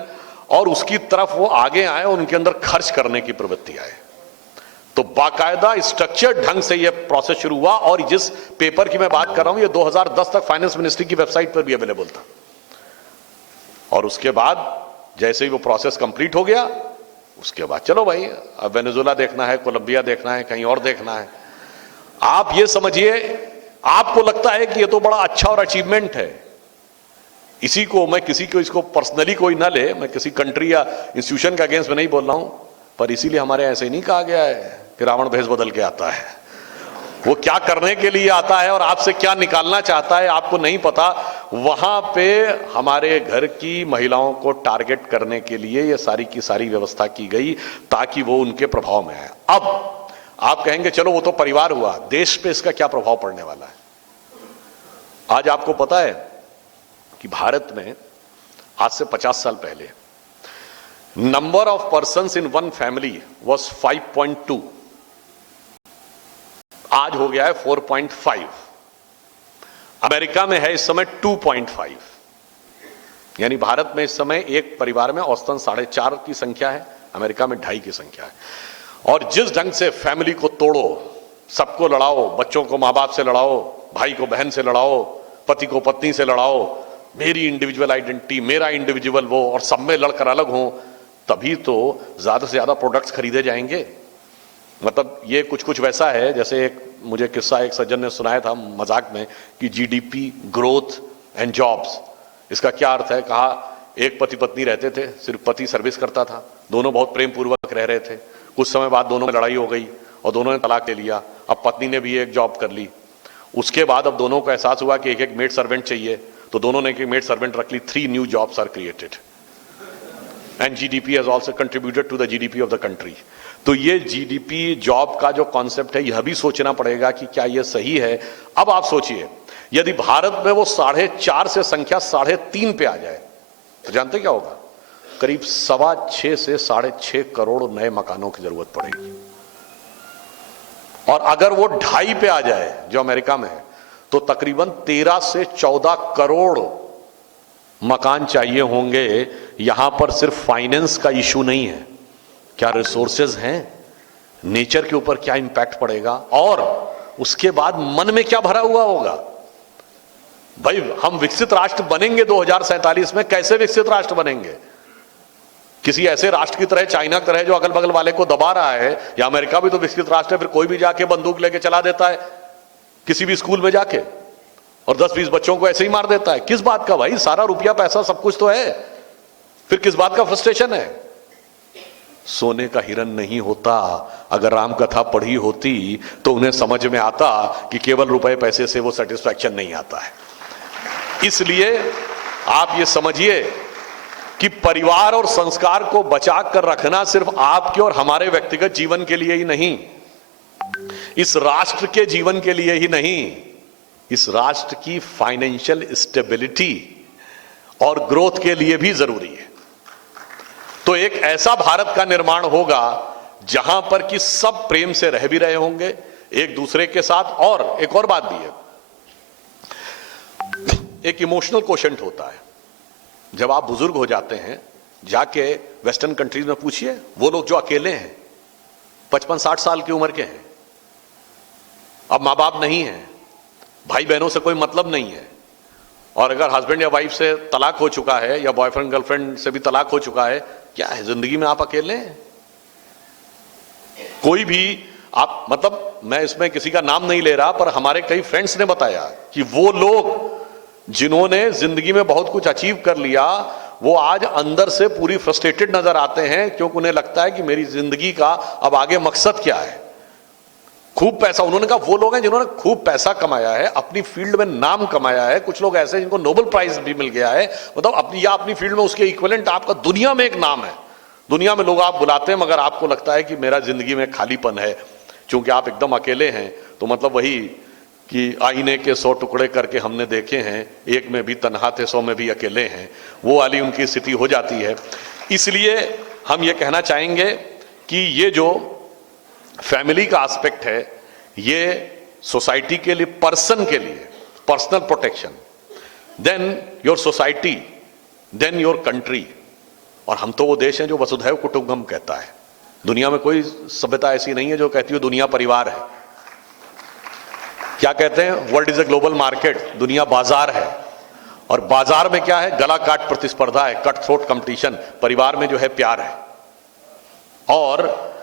और उसकी तरफ वो आगे आए और उनके अंदर खर्च करने की प्रवृत्ति आए। तो बाकायदा स्ट्रक्चर्ड ढंग से ये प्रोसेस शुरू हुआ और जिस पेपर की मैं बात कर रहा हूं ये 2010 तक फाइनेंस मिनिस्ट्री की वेबसाइट पर भी अवेलेबल था। और उसके बाद जैसे ही वो प्रोसेस कंप्लीट हो गया उसके बाद चलो भाई अब वेनेजुएला देखना है, कोलंबिया देखना है, कहीं और देखना है। आप ये समझिए, आपको लगता है कि ये तो बड़ा अच्छा और अचीवमेंट है, इसी को मैं किसी को इसको पर्सनली कोई ना ले, मैं किसी कंट्री या इंस्टीट्यूशन के अगेंस्ट में नहीं बोल रहा हूं, पर इसीलिए हमारे ऐसे ही नहीं कहा गया है कि रावण भेष बदल के आता है। वो क्या करने के लिए आता है और आपसे क्या निकालना चाहता है आपको नहीं पता। वहां पे हमारे घर की महिलाओं को टारगेट करने के लिए ये सारी की सारी व्यवस्था की गई ताकि वो उनके प्रभाव में आए। अब आप कहेंगे चलो वो तो परिवार हुआ, देश पे इसका क्या प्रभाव पड़ने वाला है? आज आपको पता है कि भारत में आज से 50 साल पहले number of persons in one family was 5.2, आज हो गया है 4.5। अमेरिका में है इस समय 2.5। यानी भारत में इस समय एक परिवार में औसतन 4.5 की संख्या है, अमेरिका में 2.5 की संख्या है। और जिस ढंग से फैमिली को तोड़ो, सबको लड़ाओ, बच्चों को मां बाप से लड़ाओ, भाई को बहन से लड़ाओ, पति को पत्नी से लड़ाओ, मेरी इंडिविजुअल आइडेंटिटी, मेरा इंडिविजुअल वो, और सब में लड़कर अलग हो, तभी तो ज्यादा से ज्यादा प्रोडक्ट्स खरीदे जाएंगे। मतलब ये कुछ वैसा है जैसे एक मुझे किस्सा एक सज्जन ने सुनाया था मजाक में कि जीडीपी, ग्रोथ एंड जॉब्स, इसका क्या अर्थ है? कहा एक पति पत्नी रहते थे, सिर्फ पति सर्विस करता था, दोनों बहुत प्रेम पूर्वक रह रहे थे, कुछ समय बाद दोनों में लड़ाई हो गई और दोनों ने तलाक ले लिया। अब पत्नी ने भी एक जॉब कर ली, उसके बाद अब दोनों को एहसास हुआ कि एक एक मेड सर्वेंट चाहिए, तो दोनों ने एक मेड सर्वेंट रख ली। 3 new jobs are created and GDP has also contributed to the GDP of the country. तो ये जीडीपी जॉब का जो कॉन्सेप्ट है यह भी सोचना पड़ेगा कि क्या यह सही है। अब आप सोचिए यदि भारत में वो 4.5 से संख्या 3.5 पे आ जाए तो जानते क्या होगा? करीब 6.25 से 6.5 करोड़ नए मकानों की जरूरत पड़ेगी। और अगर वो 2.5 पे आ जाए जो अमेरिका में है तो तकरीबन 13 से 14 करोड़ मकान चाहिए होंगे। यहां पर सिर्फ फाइनेंस का इशू नहीं है, क्या रिसोर्सेज हैं, नेचर के ऊपर क्या इंपैक्ट पड़ेगा, और उसके बाद मन में क्या भरा हुआ होगा। भाई हम विकसित राष्ट्र बनेंगे 2047 में, कैसे विकसित राष्ट्र बनेंगे? किसी ऐसे राष्ट्र की तरह, चाइना की तरह जो अगल बगल वाले को दबा रहा है, या अमेरिका भी तो विकसित राष्ट्र है, फिर कोई भी जाके बंदूक लेके चला देता है किसी भी स्कूल में जाके और 10-20 बच्चों को ऐसे ही मार देता है। किस बात का भाई? सारा रुपया पैसा सब कुछ तो है, फिर किस बात का फ्रस्ट्रेशन है? सोने का हिरन नहीं होता। अगर राम कथा पढ़ी होती तो उन्हें समझ में आता कि केवल रुपए पैसे से वो सेटिस्फैक्शन नहीं आता है। इसलिए आप ये समझिए कि परिवार और संस्कार को बचा कर रखना सिर्फ आपके और हमारे व्यक्तिगत जीवन के लिए ही नहीं, इस राष्ट्र के जीवन के लिए ही नहीं, इस राष्ट्र की फाइनेंशियल स्टेबिलिटी और ग्रोथ के लिए भी जरूरी है। तो एक ऐसा भारत का निर्माण होगा जहां पर कि सब प्रेम से रह भी रहे होंगे एक दूसरे के साथ। और एक और बात भी है, एक इमोशनल क्वोशंट होता है। जब आप बुजुर्ग हो जाते हैं, जाके वेस्टर्न कंट्रीज में पूछिए, वो लोग जो अकेले हैं 55-60 साल की उम्र के हैं, अब मां बाप नहीं है, भाई बहनों से कोई मतलब नहीं है, और अगर हस्बैंड या वाइफ से तलाक हो चुका है या बॉयफ्रेंड गर्लफ्रेंड से भी तलाक हो चुका है, क्या है जिंदगी में आप अकेले हैं? कोई भी आप, मतलब मैं इसमें किसी का नाम नहीं ले रहा, पर हमारे कई फ्रेंड्स ने बताया कि वो लोग जिन्होंने जिंदगी में बहुत कुछ अचीव कर लिया, वो आज अंदर से पूरी फ्रस्ट्रेटेड नजर आते हैं, क्योंकि उन्हें लगता है कि मेरी जिंदगी का अब आगे मकसद क्या है। खूब पैसा, उन्होंने कहा वो लोग हैं जिन्होंने खूब पैसा कमाया है, अपनी फील्ड में नाम कमाया है। कुछ लोग ऐसे हैं जिनको नोबेल प्राइज भी मिल गया है, मतलब अपनी फील्ड में उसके इक्विवेलेंट आपका दुनिया में एक नाम है, दुनिया में लोग आप बुलाते हैं, मगर आपको लगता है कि मेरा जिंदगी में खालीपन है, क्योंकि आप एकदम अकेले हैं। तो मतलब वही कि आईने के 100 टुकड़े करके हमने देखे हैं, एक में भी तन्हा थे 100 में भी अकेले हैं, वो वाली उनकी स्थिति हो जाती है। इसलिए हम ये कहना चाहेंगे कि ये जो फैमिली का एस्पेक्ट है, ये सोसाइटी के लिए, पर्सन के लिए personal protection, then your society, then your country. और हम तो वो देश हैं जो वसुधैव कुटुंबकम कहता है। दुनिया में कोई सभ्यता ऐसी नहीं है जो कहती है दुनिया परिवार है। क्या कहते हैं? World is a global market, दुनिया बाजार है। और बाजार में क्या है? गला काट प्रतिस्पर्धा है, कट थ्रोट कंपटीशन। परिवार में जो है प्यार है। और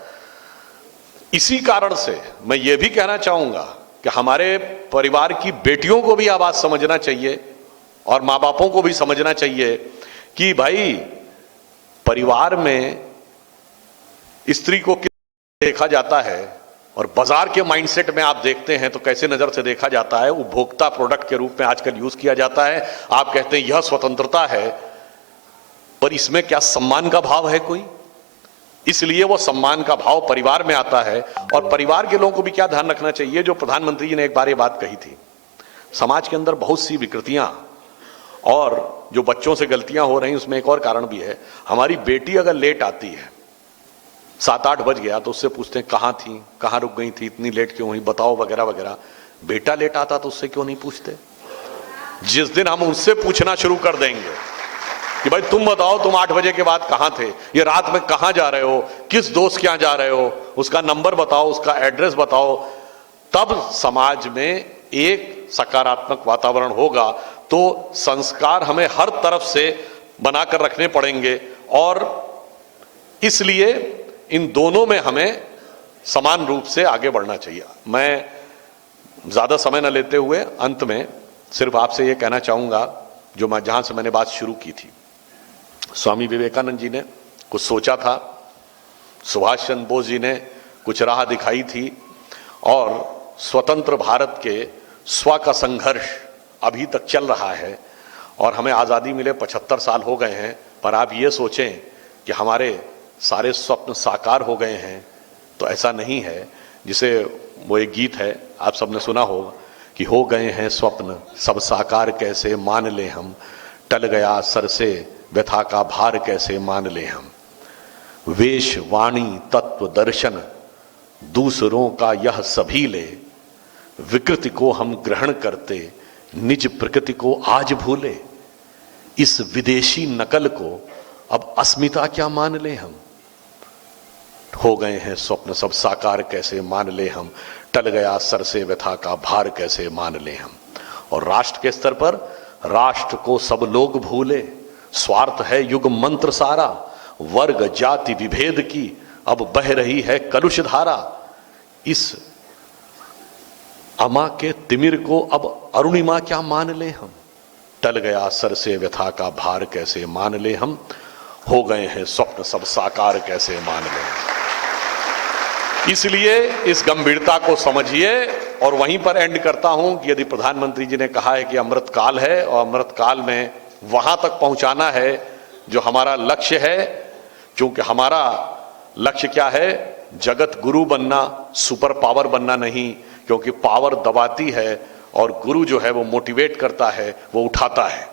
इसी कारण से मैं ये भी कहना चाहूंगा कि हमारे परिवार की बेटियों को भी आवाज समझना चाहिए और मां बापों को भी समझना चाहिए कि भाई परिवार में स्त्री को किस देखा जाता है, और बाजार के माइंडसेट में आप देखते हैं तो कैसे नजर से देखा जाता है। उपभोक्ता प्रोडक्ट के रूप में आजकल यूज किया जाता है। आप कहते हैं यह स्वतंत्रता है, पर इसमें क्या सम्मान का भाव है कोई? इसलिए वो सम्मान का भाव परिवार में आता है। और परिवार के लोगों को भी क्या ध्यान रखना चाहिए, जो प्रधानमंत्री जी ने एक बार ये बात कही थी, समाज के अंदर बहुत सी विकृतियां और जो बच्चों से गलतियां हो रही, उसमें एक और कारण भी है। हमारी बेटी अगर लेट आती है, 7-8 बज गया, तो उससे पूछते हैं कहां थी, कहां रुक गई थी, इतनी लेट क्यों हुई, बताओ, वगैरह वगैरह। बेटा लेट आता तो उससे क्यों नहीं पूछते? जिस दिन हम उससे पूछना शुरू कर देंगे कि भाई तुम बताओ, तुम 8 बजे के बाद कहां थे, ये रात में कहां जा रहे हो, किस दोस्त के यहां जा रहे हो, उसका नंबर बताओ, उसका एड्रेस बताओ, तब समाज में एक सकारात्मक वातावरण होगा। तो संस्कार हमें हर तरफ से बनाकर रखने पड़ेंगे, और इसलिए इन दोनों में हमें समान रूप से आगे बढ़ना चाहिए। मैं ज्यादा समय न लेते हुए अंत में सिर्फ आपसे यह कहना चाहूंगा, जो मैं जहां से मैंने बात शुरू की थी, स्वामी विवेकानंद जी ने कुछ सोचा था, सुभाष चंद्र बोस जी ने कुछ राह दिखाई थी, और स्वतंत्र भारत के स्व का संघर्ष अभी तक चल रहा है। और हमें आजादी मिले 75 साल हो गए हैं, पर आप ये सोचें कि हमारे सारे स्वप्न साकार हो गए हैं, तो ऐसा नहीं है। जिसे वो एक गीत है, आप सबने सुना होगा कि हो गए हैं स्वप्न सब साकार कैसे मान ले हम, टल गया सर से व्यथा का भार कैसे मान ले हम। वेश वाणी तत्व दर्शन दूसरों का यह सभी ले, विकृति को हम ग्रहण करते निज प्रकृति को आज भूले। इस विदेशी नकल को अब अस्मिता क्या मान ले हम। हो गए हैं स्वप्न सब साकार कैसे मान ले हम, टल गया सर से व्यथा का भार कैसे मान ले हम। और राष्ट्र के स्तर पर, राष्ट्र को सब लोग भूले, स्वार्थ है युग मंत्र सारा, वर्ग जाति विभेद की अब बह रही है कलुष धारा। इस अमा के तिमिर को अब अरुणिमा क्या मान ले हम, टल गया सर से व्यथा का भार कैसे मान ले हम। हो गए हैं स्वप्न सब साकार कैसे मान ले हम। इसलिए इस गंभीरता को समझिए। और वहीं पर एंड करता हूं कि यदि प्रधानमंत्री जी ने कहा है कि अमृत काल है, और अमृत काल में वहां तक पहुंचाना है जो हमारा लक्ष्य है, क्योंकि हमारा लक्ष्य क्या है, जगत गुरु बनना सुपर पावर बनना नहीं, क्योंकि पावर दबाती है और गुरु जो है वो मोटिवेट करता है, वो उठाता है।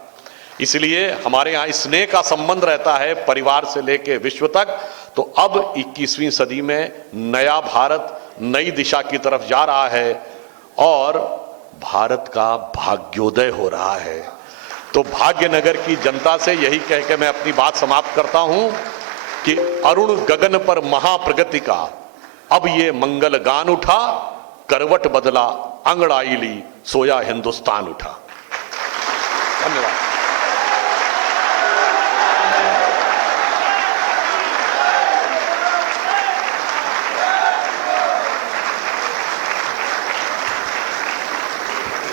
इसलिए हमारे यहाँ स्नेह का संबंध रहता है परिवार से लेके विश्व तक। तो अब 21वीं सदी में नया भारत नई दिशा की तरफ जा रहा है और भारत का भाग्योदय हो रहा है। तो भाग्यनगर की जनता से यही कह के मैं अपनी बात समाप्त करता हूं कि अरुण गगन पर महाप्रगति का अब ये मंगल गान उठा, करवट बदला अंगड़ाई ली, सोया हिंदुस्तान उठा। धन्यवाद।